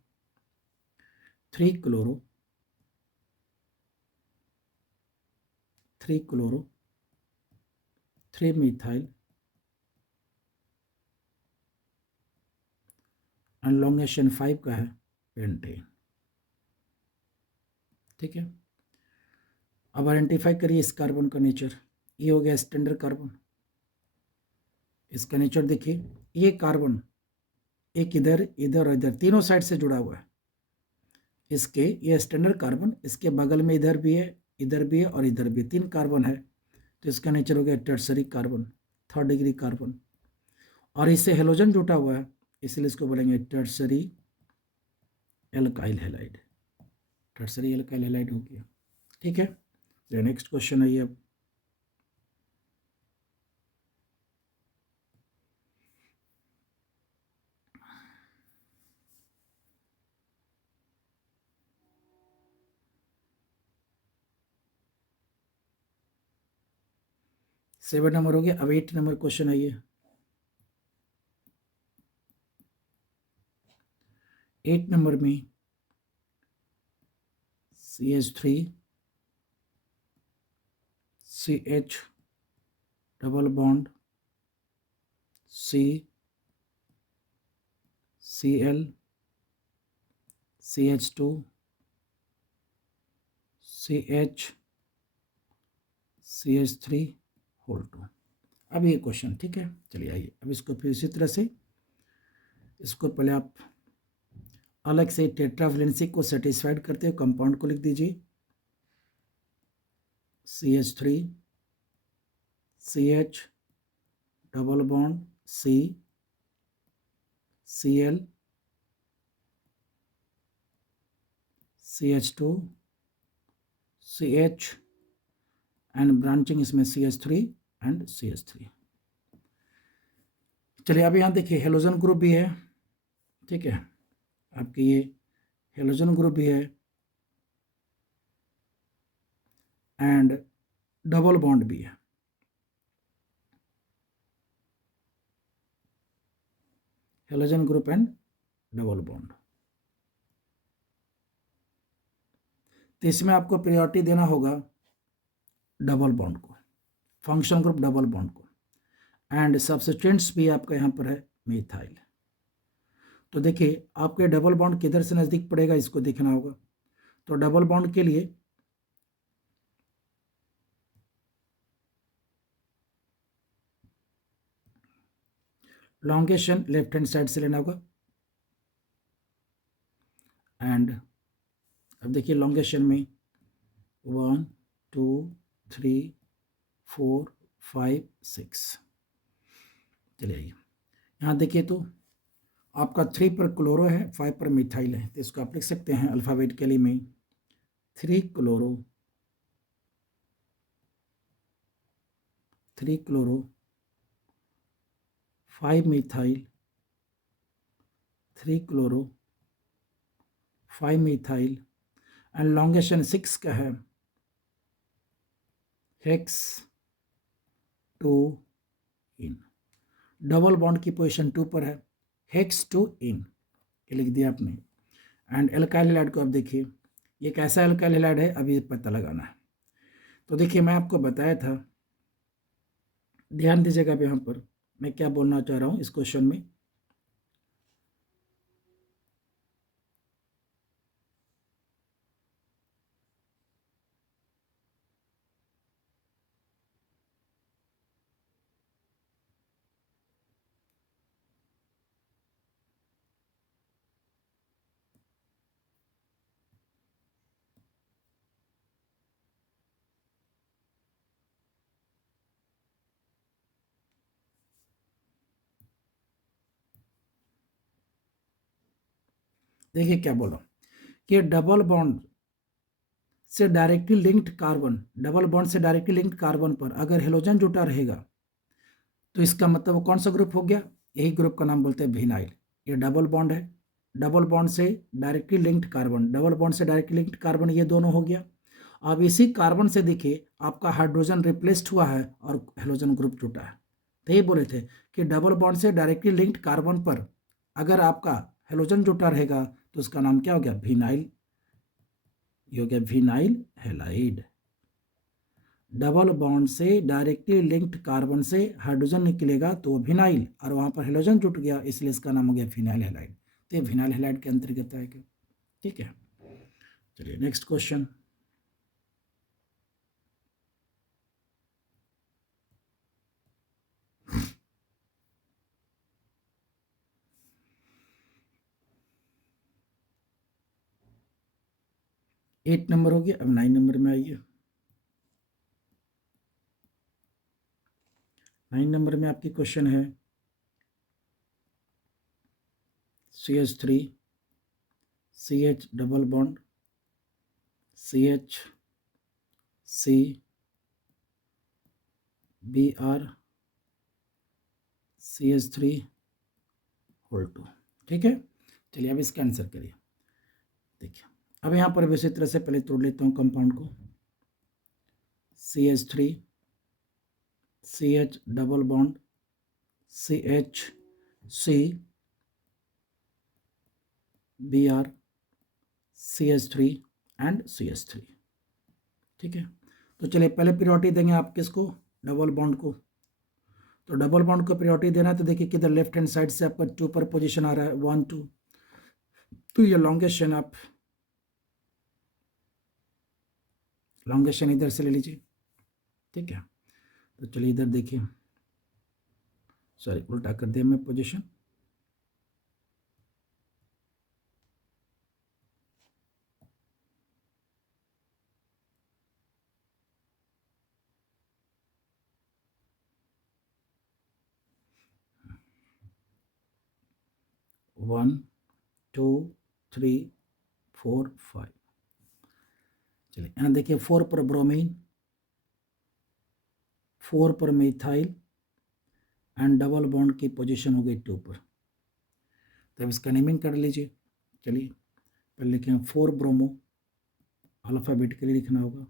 3 क्लोरो 3 मिथाइल एंड लॉन्गेशन 5 का है पेंटेन, ठीक है। अब आइडेंटिफाई करिए इस कार्बन का नेचर। ये हो गया स्टैंडर्ड कार्बन, इसका नेचर देखिए। ये कार्बन एक इधर इधर और इधर तीनों साइड से जुड़ा हुआ है। इसके ये स्टैंडर्ड कार्बन, इसके बगल में इधर भी है, इधर भी है और इधर भी, 3 कार्बन है। तो इसका नेचर हो गया tertiary carbon, 3rd degree carbon. और इससे हेलोजन जुटा हुआ है, इसलिए इसको बोलेंगे tertiary alkyl halide. Tertiary alkyl halide हो गया, ठीक है। तो नेक्स्ट क्वेश्चन है ये। अब सेवन नंबर हो गया। अब 8 नंबर क्वेश्चन है ये। 8 नंबर में CH3 CH double bond C Cl CH2 CH CH3 whole 2। अब ये क्वेश्चन, ठीक है। चलिए आइए अब इसको फिर इसी तरह से, इसको पहले आप अलग से टेट्रावैलेंसी को सेटिस्फाइड करते हुए कंपाउंड को लिख दीजिए। CH3 CH double bond C Cl CH2 CH and branching इसमें CH3 एंड CH3। चलिए अब यहाँ देखिए हेलोजन ग्रुप भी है, ठीक है। आपके ये हेलोजन ग्रुप भी है एंड डबल बॉन्ड भी है। Halogen group and double bond, तो इसमें आपको प्रायोरिटी देना होगा डबल बॉन्ड को, फंक्शनल ग्रुप डबल बॉन्ड को। एंड सब्स्टिट्यूएंट्स भी आपका यहाँ पर है मिथाइल। तो देखिए आपके डबल बॉन्ड किधर से नज़दीक पड़ेगा इसको देखना होगा। तो डबल बॉन्ड के लिए लॉन्गेशन लेफ्ट हैंड साइड से लेना होगा। एंड अब देखिए लॉन्गेशन में 1 2 3 4 5 6। चलिए यहाँ देखिए तो आपका 3 पर क्लोरो है, 5 पर मिथाइल है। तो इसको आप लिख सकते हैं अल्फ़ाबेटिकली में 3 chloro 5 methyl 3 chloro 5 methyl and elongation 6 का है हेक्स 2 इन। डबल बॉन्ड की पोजीशन 2 पर है, हेक्स 2 इन, ये लिख दिया आपने। एंड एल्काइल हैलाइड को आप देखिए ये कैसा एल्काइल हैलाइड है, अभी पता लगाना है। तो देखिए मैं आपको बताया था, ध्यान दीजिएगा अब यहाँ पर मैं क्या बोलना चाह रहा हूँ इस क्वेश्चन में। देखिए क्या बोला कि डबल बॉन्ड से directly linked carbon, double bond से डायरेक्टली लिंक्ड कार्बन पर अगर हेलोजन जुटा रहेगा तो इसका मतलब वो कौन सा ग्रुप हो गया, यही ग्रुप का नाम बोलते हैं विनाइल। ये डबल बॉन्ड है, डबल बॉन्ड से directly linked carbon, double bond से डायरेक्टली लिंक्ड कार्बन, ये दोनों हो गया। अब इसी कार्बन से देखिए आपका हाइड्रोजन रिप्लेस्ड हुआ है और हेलोजन ग्रुप जुटा है। तो ये बोले थे कि डबल बॉन्ड से डायरेक्टली लिंक्ड कार्बन पर अगर आपका हेलोजन जुटा रहेगा तो उसका नाम क्या हो गया, विनाइल। ये हो गया विनाइल हैलाइड। डबल बॉन्ड से डायरेक्टली लिंक्ड कार्बन से हाइड्रोजन निकलेगा तो विनाइल, और वहाँ पर हेलोजन जुट गया इसलिए इसका नाम हो गया फिनाइल हैलाइड। तो ये विनाइल हैलाइड के अंतर्गत आएगा, ठीक है। चलिए नेक्स्ट क्वेश्चन। 8 नंबर हो गया। अब 9 नंबर में आइए। 9 नंबर में आपकी क्वेश्चन है CH3 CH double bond CH C Br CH3 whole 2। ठीक है, चलिए अब इसका आंसर करिए। देखिए अब यहाँ पर इसी तरह से पहले तोड़ लेता हूँ कंपाउंड को। CH3 CH double bond CH C Br CH3 and CH3। ठीक है, तो चलिए पहले प्रायोरिटी देंगे आप किसको, डबल बॉन्ड को। तो डबल बॉन्ड को प्रायोरिटी देना है तो देखिए किधर लेफ्ट हैंड साइड से आपका 2 पर पोजीशन आ रहा है, 1 2। तो ये लॉन्गेस्ट चेन आप लॉन्गेस्ट चेन इधर से ले लीजिए। ठीक है, तो चलिए इधर देखिए, सॉरी उल्टा कर दिया मैं position. One two three four five. चलिए यहाँ देखिए 4 पर ब्रोमीन, 4 पर मिथाइल एंड डबल बॉन्ड की पोजीशन हो गई 2 पर। तो अब इसका नेमिंग कर लीजिए। चलिए पहले लिखें 4 ब्रोमो, अल्फ़ाबेटिकली लिखना होगा।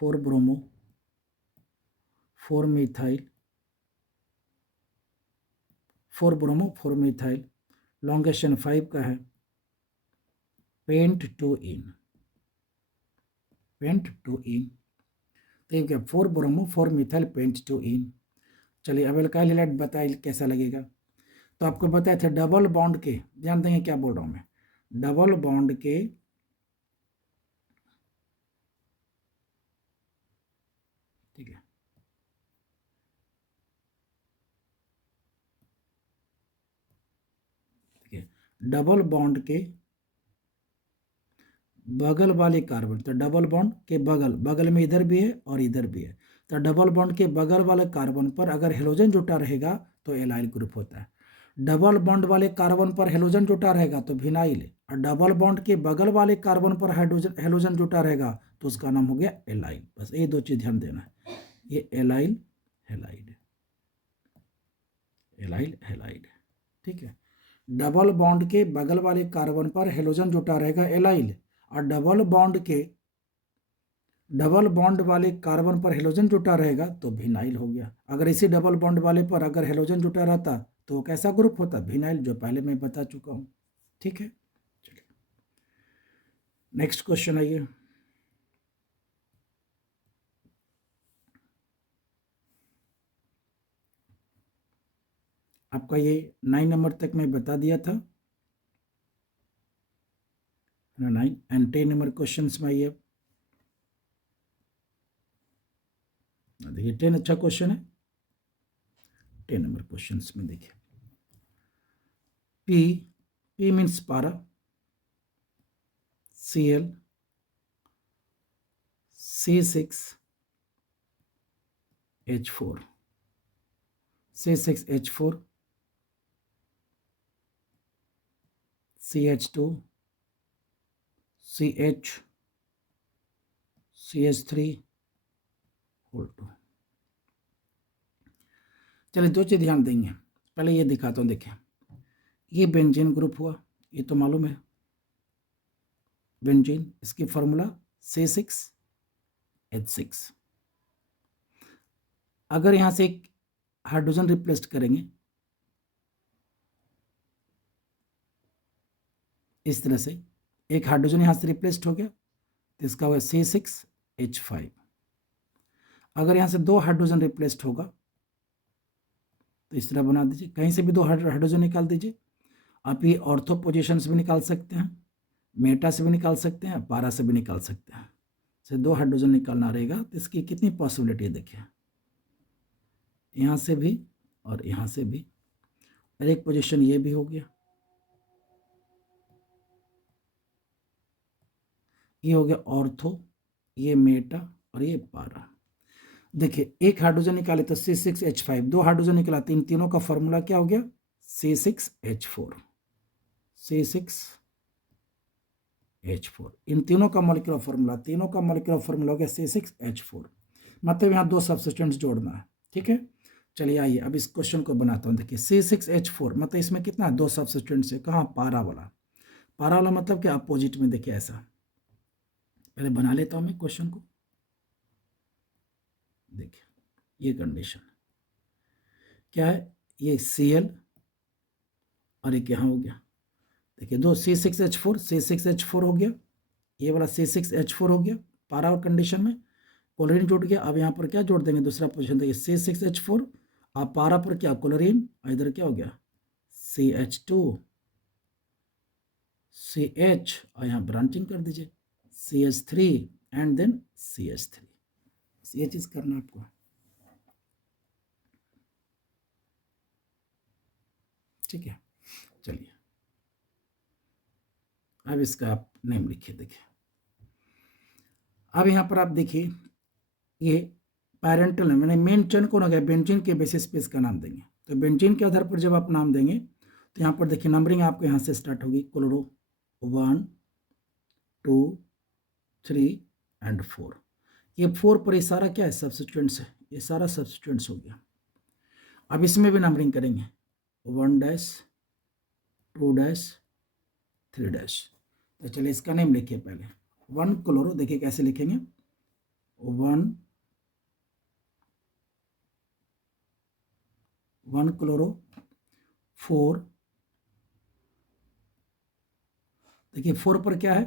4 bromo, 4 methyl, 4 bromo 4 methyl, longest chain 5 का है, pent two ene, pent two ene. तो ये क्या 4 bromo 4 methyl pent two ene. चलिए अब एल्काइल हैलाइड बताइए कैसा लगेगा। तो आपको बताए थे डबल बॉन्ड के, ध्यान देंगे क्या बोल रहा हूँ मैं, डबल बॉन्ड के ठीक है, देखिए डबल बॉन्ड के बगल वाले कार्बन, तो डबल बॉन्ड के बगल, बगल में इधर भी है और इधर भी है। तो डबल बॉन्ड के बगल वाले कार्बन पर अगर हेलोजन जुटा रहेगा तो एलाइल ग्रुप होता है। डबल बॉन्ड वाले कार्बन पर हेलोजन जुटा रहेगा तो विनाइल, और डबल बॉन्ड के बगल वाले कार्बन पर हाइड्रोजन हेलोजन जुटा रहेगा तो उसका नाम हो गया एलाइल। बस ये 2 चीज ध्यान देना है, ये एलाइल हेलाइड, एलाइल हेलाइड। ठीक है, डबल बॉन्ड के बगल वाले कार्बन पर हेलोजन जुटा रहेगा एलाइल, और डबल बॉन्ड वाले कार्बन पर हेलोजन जुटा रहेगा तो विनाइल हो गया। अगर इसी डबल बॉन्ड वाले पर अगर हेलोजन जुटा रहता तो कैसा ग्रुप होता, विनाइल, जो पहले मैं बता चुका हूं। ठीक है, चलिए नेक्स्ट क्वेश्चन आइए। आपका ये 9 नंबर तक मैं बता दिया था, 9 एंड 10 नंबर क्वेश्चन में आइए। देखिए 10 अच्छा क्वेश्चन है। 10 नंबर क्वेश्चन में देखिए, P means para, Cl C6H4, C6H4 CH2 CH CH3 whole 2। चलिए 2 चीज ध्यान देंगे, पहले ये दिखाता हूँ। देखिए ये बेंजीन ग्रुप हुआ, ये तो मालूम है बेंजीन, इसकी फॉर्मूला C6H6। अगर यहां से एक हाइड्रोजन रिप्लेस करेंगे इस तरह से, एक हाइड्रोजन यहां से रिप्लेस्ड हो गया तो इसका हुआ C6H5। अगर यहां से 2 हाइड्रोजन रिप्लेस्ड होगा तो इस तरह बना दीजिए, कहीं से भी 2 हाइड्रोजन निकाल दीजिए। आप ये ऑर्थो पोजीशन से भी निकाल सकते हैं, मेटा से भी निकाल सकते हैं, पारा से भी निकाल सकते हैं। से 2 हाइड्रोजन निकालना रहेगा तो इसकी कितनी पॉसिबिलिटी है, देखिए यहाँ से भी और यहाँ से भी, और एक पोजीशन ये भी हो गया। ये हो गया ऑर्थो, ये मेटा और ये पारा। देखिए एक हाइड्रोजन निकाले तो C6H5, 2 हाइड्रोजन निकाला तो इन तीनों का फॉर्मूला क्या हो गया C6H4। C6H4 इन तीनों का मॉलिक्यूलर फॉर्मूला, तीनों का मॉलिक्यूलर फॉर्मूला हो गया C6H4। मतलब यहाँ 2 सब्स्टिट्यूएंट्स जोड़ना है, ठीक है। चलिए आइए अब इस क्वेश्चन को बनाता हूँ। देखिए C6H4 मतलब इसमें कितना है, 2 सब्स्टिट्यूएंट्स है। कहाँ, पारा वाला। पारा वाला मतलब क्या, अपोजिट में। देखिए ऐसा, पहले बना लेता हूँ मैं क्वेश्चन को। देखिए ये कंडीशन क्या है, ये Cl और एक यहाँ हो गया। देखिए दो C6H4 हो गया, ये वाला C6H4 हो गया पारा और कंडीशन में, क्लोरीन जुड़ गया। अब यहाँ पर क्या जोड़ देंगे, दूसरा पोजीशन देखिए C6H4, अब पारा पर क्या क्लोरीन, इधर क्या हो गया CH2 CH, और यहाँ ब्रांचिंग कर दीजिए CH3 एंड देन CH3। ये चीज करना आपको, ठीक है। चलिए अब इसका आप नेम लिखिए। देखिए अब यहाँ पर आप देखिए ये पैरेंटल नेम, मैंने मेन चेन कौन हो गया, बेंजीन के बेसिस पे इसका नाम देंगे। तो बेंजीन के आधार पर जब आप नाम देंगे तो यहाँ पर देखिए नंबरिंग आपको यहाँ से स्टार्ट होगी, क्लोरो 1 2 3 एंड 4। ये 4 पर ये सारा क्या है, सब्स्टिट्यूएंट्स है, ये सारा सब्स्टिट्यूएंट्स हो गया। अब इसमें भी नंबरिंग करेंगे 1 डैश 2 डैश 3 डैश। तो चलिए इसका नेम लिखिए पहले 1 क्लोरो। देखिए कैसे लिखेंगे, 1 क्लोरो 4, देखिए 4 पर क्या है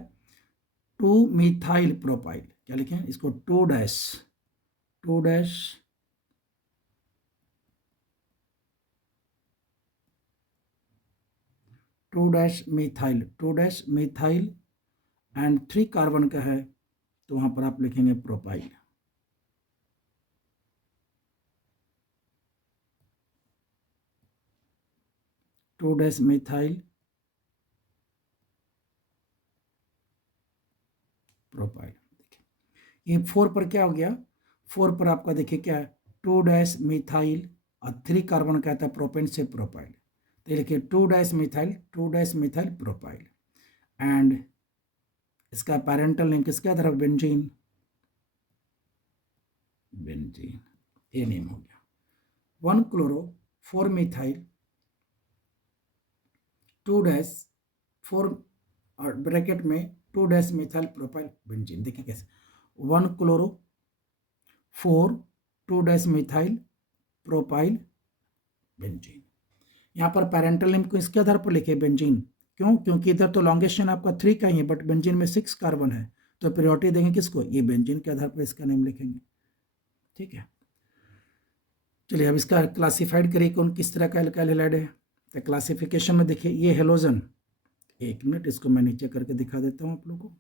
2 मिथाइल प्रोपाइल, क्या लिखें इसको 2 dash 2 dash 2 dash methyl 2 dash methyl and 3 carbon का है तो वहां पर आप लिखेंगे propyl. Two dash methyl propyl. देखिए ये 4 पर क्या हो गया, 4 पर आपका देखिए क्या है 2 डैश मिथाइल और 3 कार्बन का था प्रोपेन से प्रोपाइल। तो देखिए 2 डैश मिथाइल प्रोपाइल एंड इसका पैरेंटल नेम किसके आधार पर, बेंजीन, बेंजीन ये नेम हो गया। 1 क्लोरो 4 मिथाइल 2 डैश 4 और ब्रैकेट में 2 डैश मिथाइल प्रोपाइल बेंजीन। देखिए कैसे 1 chloro 4 2 dash methyl propyl benzene. यहाँ पर पैरेंटल नेम को इसके आधार पर लिखे बेंजीन, क्यों, क्योंकि इधर तो लॉन्गेशन आपका 3 का ही है बट बेंजीन में 6 कार्बन है, तो प्रायोरिटी देंगे किसको, ये बेंजीन के आधार पर इसका नेम लिखेंगे, ठीक है। चलिए अब इसका क्लासिफाइड करिए कौन किस तरह का एल्काइल हैलाइड है। तो क्लासिफिकेशन में देखिए ये हेलोजन, एक मिनट इसको मैं नीचे करके दिखा देता हूँ आप लोगों को।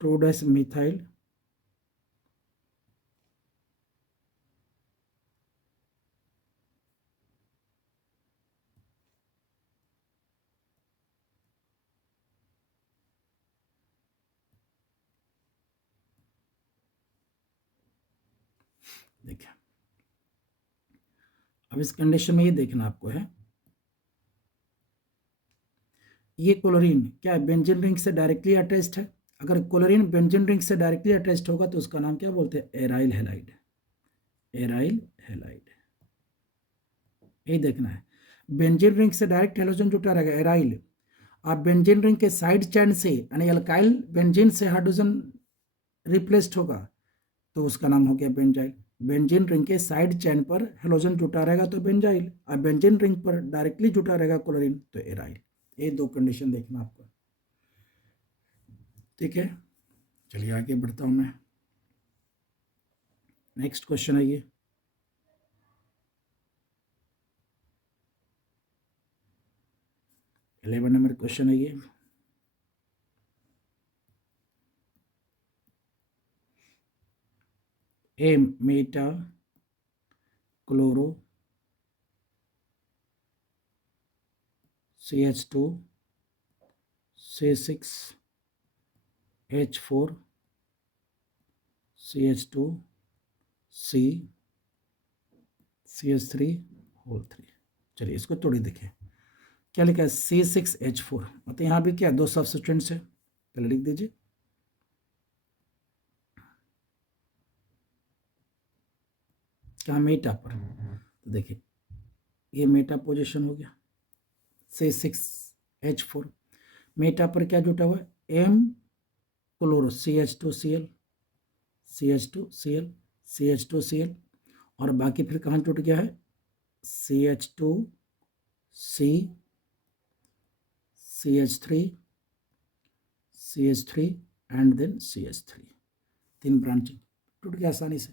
टू डैश मिथाइल देखिए अब इस कंडीशन में ये देखना आपको है, ये क्लोरीन क्या है, बेंजीन रिंग से डायरेक्टली अटैच्ड है। अगर क्लोरीन बेंजीन रिंग से डायरेक्टली अटैच्ड होगा तो उसका नाम क्या बोलते हैं, एराइल हैलाइड, एराइल हैलाइड। यही देखना है, बेंजीन रिंग से डायरेक्ट हेलोजन जुटा रहेगा एराइल, आप बेंजीन रिंग के साइड चैन से यानी अल्काइल बेंजीन से हाइड्रोजन रिप्लेस्ड होगा तो उसका नाम हो गया बेंजाइल। बेंजीन रिंग के साइड चैन पर हेलोजन जुटा रहेगा तो बेंजाइल, और बेंजीन रिंग पर डायरेक्टली जुटा रहेगा क्लोरीन तो एराइल। ये 2 कंडीशन देखना आपको, ठीक है। चलिए आगे बढ़ता हूं मैं, नेक्स्ट क्वेश्चन है ये। 11 नंबर क्वेश्चन है ये। A meta chloro CH2 C6H4 CH2 C CH3 whole 3। चलिए इसको थोड़ी देखें, क्या लिखा है C6H4, मतलब यहाँ भी क्या दो सब्स्टिट्यूएंट्स है, पहले लिख दीजिए। क्या मेटा पर, तो देखिए ये मेटा पोजीशन हो गया C6H4, मेटा पर क्या जुटा हुआ है M chloro CH2Cl CH2Cl CH2Cl, और बाकी फिर कहाँ जुट गया है CH2C CH3 CH3 and then CH3, 3 branching टूट गया आसानी से।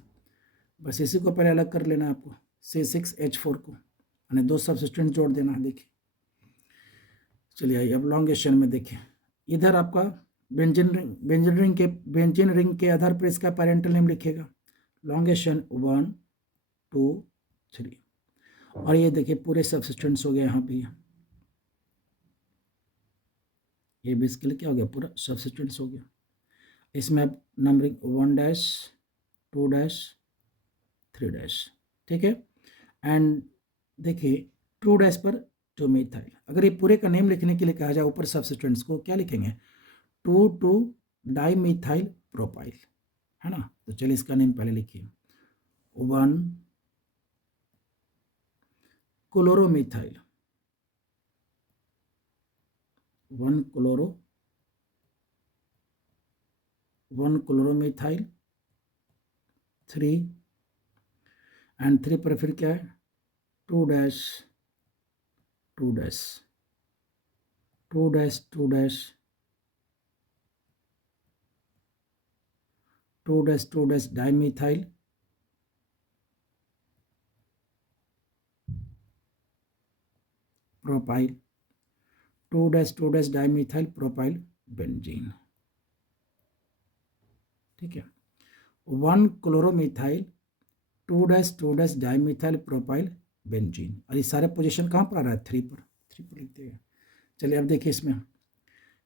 बस इसी को पहले अलग कर लेना आपको, C6H4 को, यानी दो सब्स्टिट्यूएंट जोड़ देना है। देखिए चलिए आइए अब लॉन्गेशन में देखें, इधर आपका बेंजीन रिंग के आधार पर इसका पैरेंटल नेम लिखेगा, लॉन्गेशन 1 2 3, और ये देखिए पूरे सब्स्टिट्यूएंट्स हो गए यहाँ पे, ये भी इसके लिए क्या हो गया पूरा सब्स्टिट्यूएंट्स हो गया। इसमें अब नंबरिंग 1 2 3, ठीक है। एंड देखिए 2 पर 2 मिथाइल, अगर ये पूरे का नेम लिखने के लिए कहा जाए ऊपर सब्स्टिट्यूएंट्स को क्या लिखेंगे 2 डाइमिथाइल प्रोपाइल, है ना। तो चलिए इसका नेम पहले लिखिए 1 क्लोरोमिथाइल, 1 क्लोरोमिथाइल 3, एंड 3 पर फिर क्या है 2 dimethyl propyl, 2 dimethyl propyl benzene, ठीक है। 1 क्लोरोमिथाइल 2 डाइमिथाइल प्रोपाइल बेंजीन, और ये सारे पोजीशन कहाँ पर आ रहा है 3 पर लिखते हैं। चलिए अब देखिए इसमें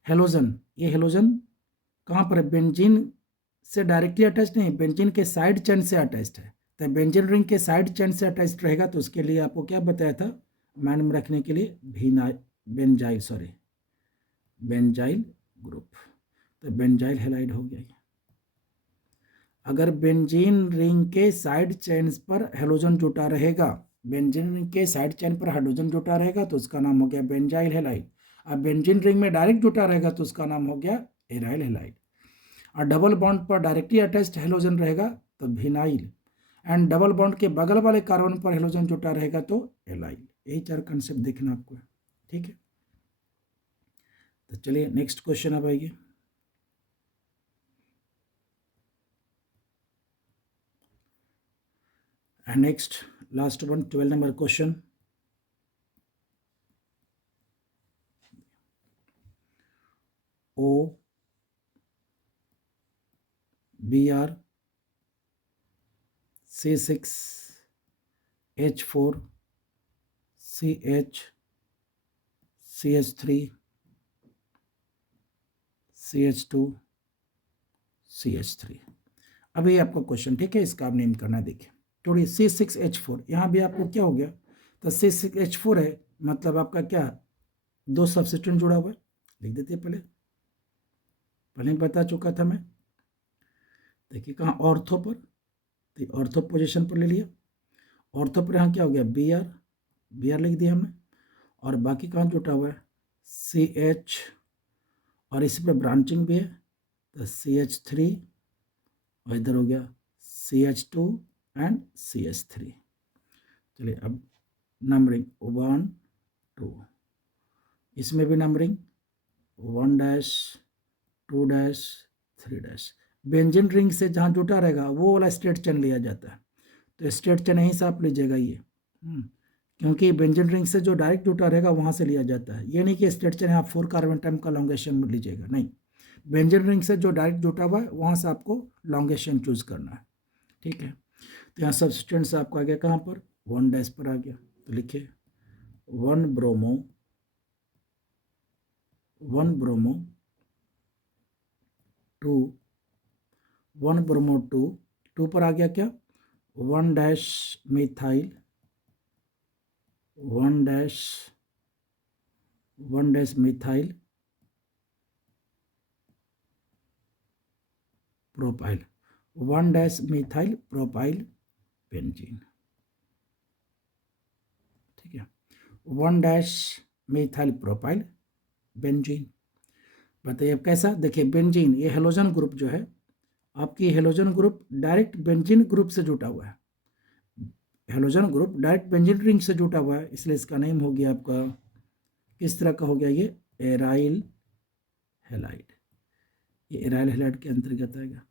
हेलोजन, ये हेलोजन कहाँ पर है बेंजीन से डायरेक्टली अटैच्ड नहीं, बेंजीन के साइड चेन से अटैच्ड है। तो बेंजीन रिंग के साइड चेन से अटैच्ड रहेगा तो उसके लिए आपको क्या बताया था माइंड में रखने के लिए बेंजाइल ग्रुप, तो बेंजाइल हेलाइड हो गया। अगर बेंजीन रिंग के साइड चेन पर हेलोजन जुटा रहेगा, बेंजीन रिंग के साइड चेन पर हाइड्रोजन जुटा रहेगा तो उसका नाम हो गया बेंजाइल हेलाइड। अब बेंजीन रिंग में डायरेक्ट जुटा रहेगा तो उसका नाम हो गया एराइल हेलाइड, और डबल बॉन्ड पर डायरेक्टली अटैच्ड हेलोजन रहेगा तो विनाइल, एंड डबल बॉन्ड के बगल वाले कार्बन पर हेलोजन जुटा रहेगा तो एलाइल। यही 4 कंसेप्ट देखना आपको, ठीक है। तो चलिए नेक्स्ट क्वेश्चन अब आइए, and next last one 12 number question, O Br C6H4 CH CH3 CH2 CH3। अभी आपका क्वेश्चन, ठीक है, इसका आप नेम करना देखिए। थोड़ी C6H4, यहाँ भी आपको क्या हो गया तो C6H4 है, मतलब आपका क्या दो सब्स्टिट्यूएंट जुड़ा हुआ है, लिख देते हैं पहले बता चुका था मैं। देखिए कहाँ ऑर्थो पर, तो ऑर्थो पोजीशन पर ले लिया, ऑर्थो पर यहाँ क्या हो गया बी आर लिख दिया हमने, और बाकी कहाँ जुटा हुआ है CH, और इसी पर ब्रांचिंग भी है तो CH3, और इधर हो गया CH2 एंड CH3। चलिए अब नंबरिंग 1 2, इसमें भी नंबरिंग 1 2 3। बेंजीन रिंग से जहाँ जुटा रहेगा वो वाला स्ट्रेट चेन लिया जाता है, तो स्ट्रेट चेन यहीं से आप लीजिएगा ये, क्योंकि बेंजीन रिंग से जो डायरेक्ट जुटा रहेगा वहाँ से लिया जाता है। ये नहीं कि स्ट्रेट चेन आप 4 कार्बन टाइम का लॉन्गेशन लीजिएगा, नहीं। बेंजीन रिंग से जो डायरेक्ट जुटा हुआ है वहाँ से आपको लॉन्गेशन चूज करना है, ठीक है। तो यहाँ सब्सटेंस आपका आ गया कहाँ पर, 1 डैश पर आ गया, तो लिखिए 1 ब्रोमो 2 1 ब्रोमो 2 पर आ गया क्या, 1 dash methyl 1 dash methyl propyl 1 dash methyl propyl benzene, ठीक है। 1 डैश मिथाइल प्रोपाइल बेंजीन। बताइए अब कैसा, देखिए बेंजीन ये हेलोजन ग्रुप जो है आपकी, halogen group direct benzene group से जुटा हुआ है। Halogen group direct benzene ring से जुटा हुआ है, इसलिए इसका नेम हो गया आपका किस तरह का हो गया, ये एराइल हैलाइड, ये एराइल हैलाइड के अंतर्गत आएगा।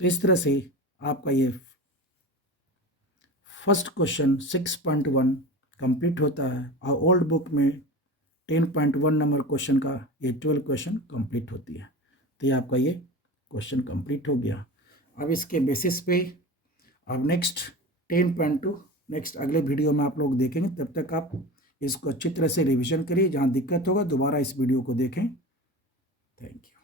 तो इस तरह से आपका ये फर्स्ट क्वेश्चन 6.1 कंप्लीट होता है, और ओल्ड बुक में 10.1 नंबर क्वेश्चन का ये 12 क्वेश्चन कंप्लीट होती है। तो ये आपका ये क्वेश्चन कंप्लीट हो गया। अब इसके बेसिस पे अब नेक्स्ट 10.2 नेक्स्ट अगले वीडियो में आप लोग देखेंगे। तब तक आप इसको अच्छी तरह से रिवीजन करिए, जहाँ दिक्कत होगा दोबारा इस वीडियो को देखें। Thank you.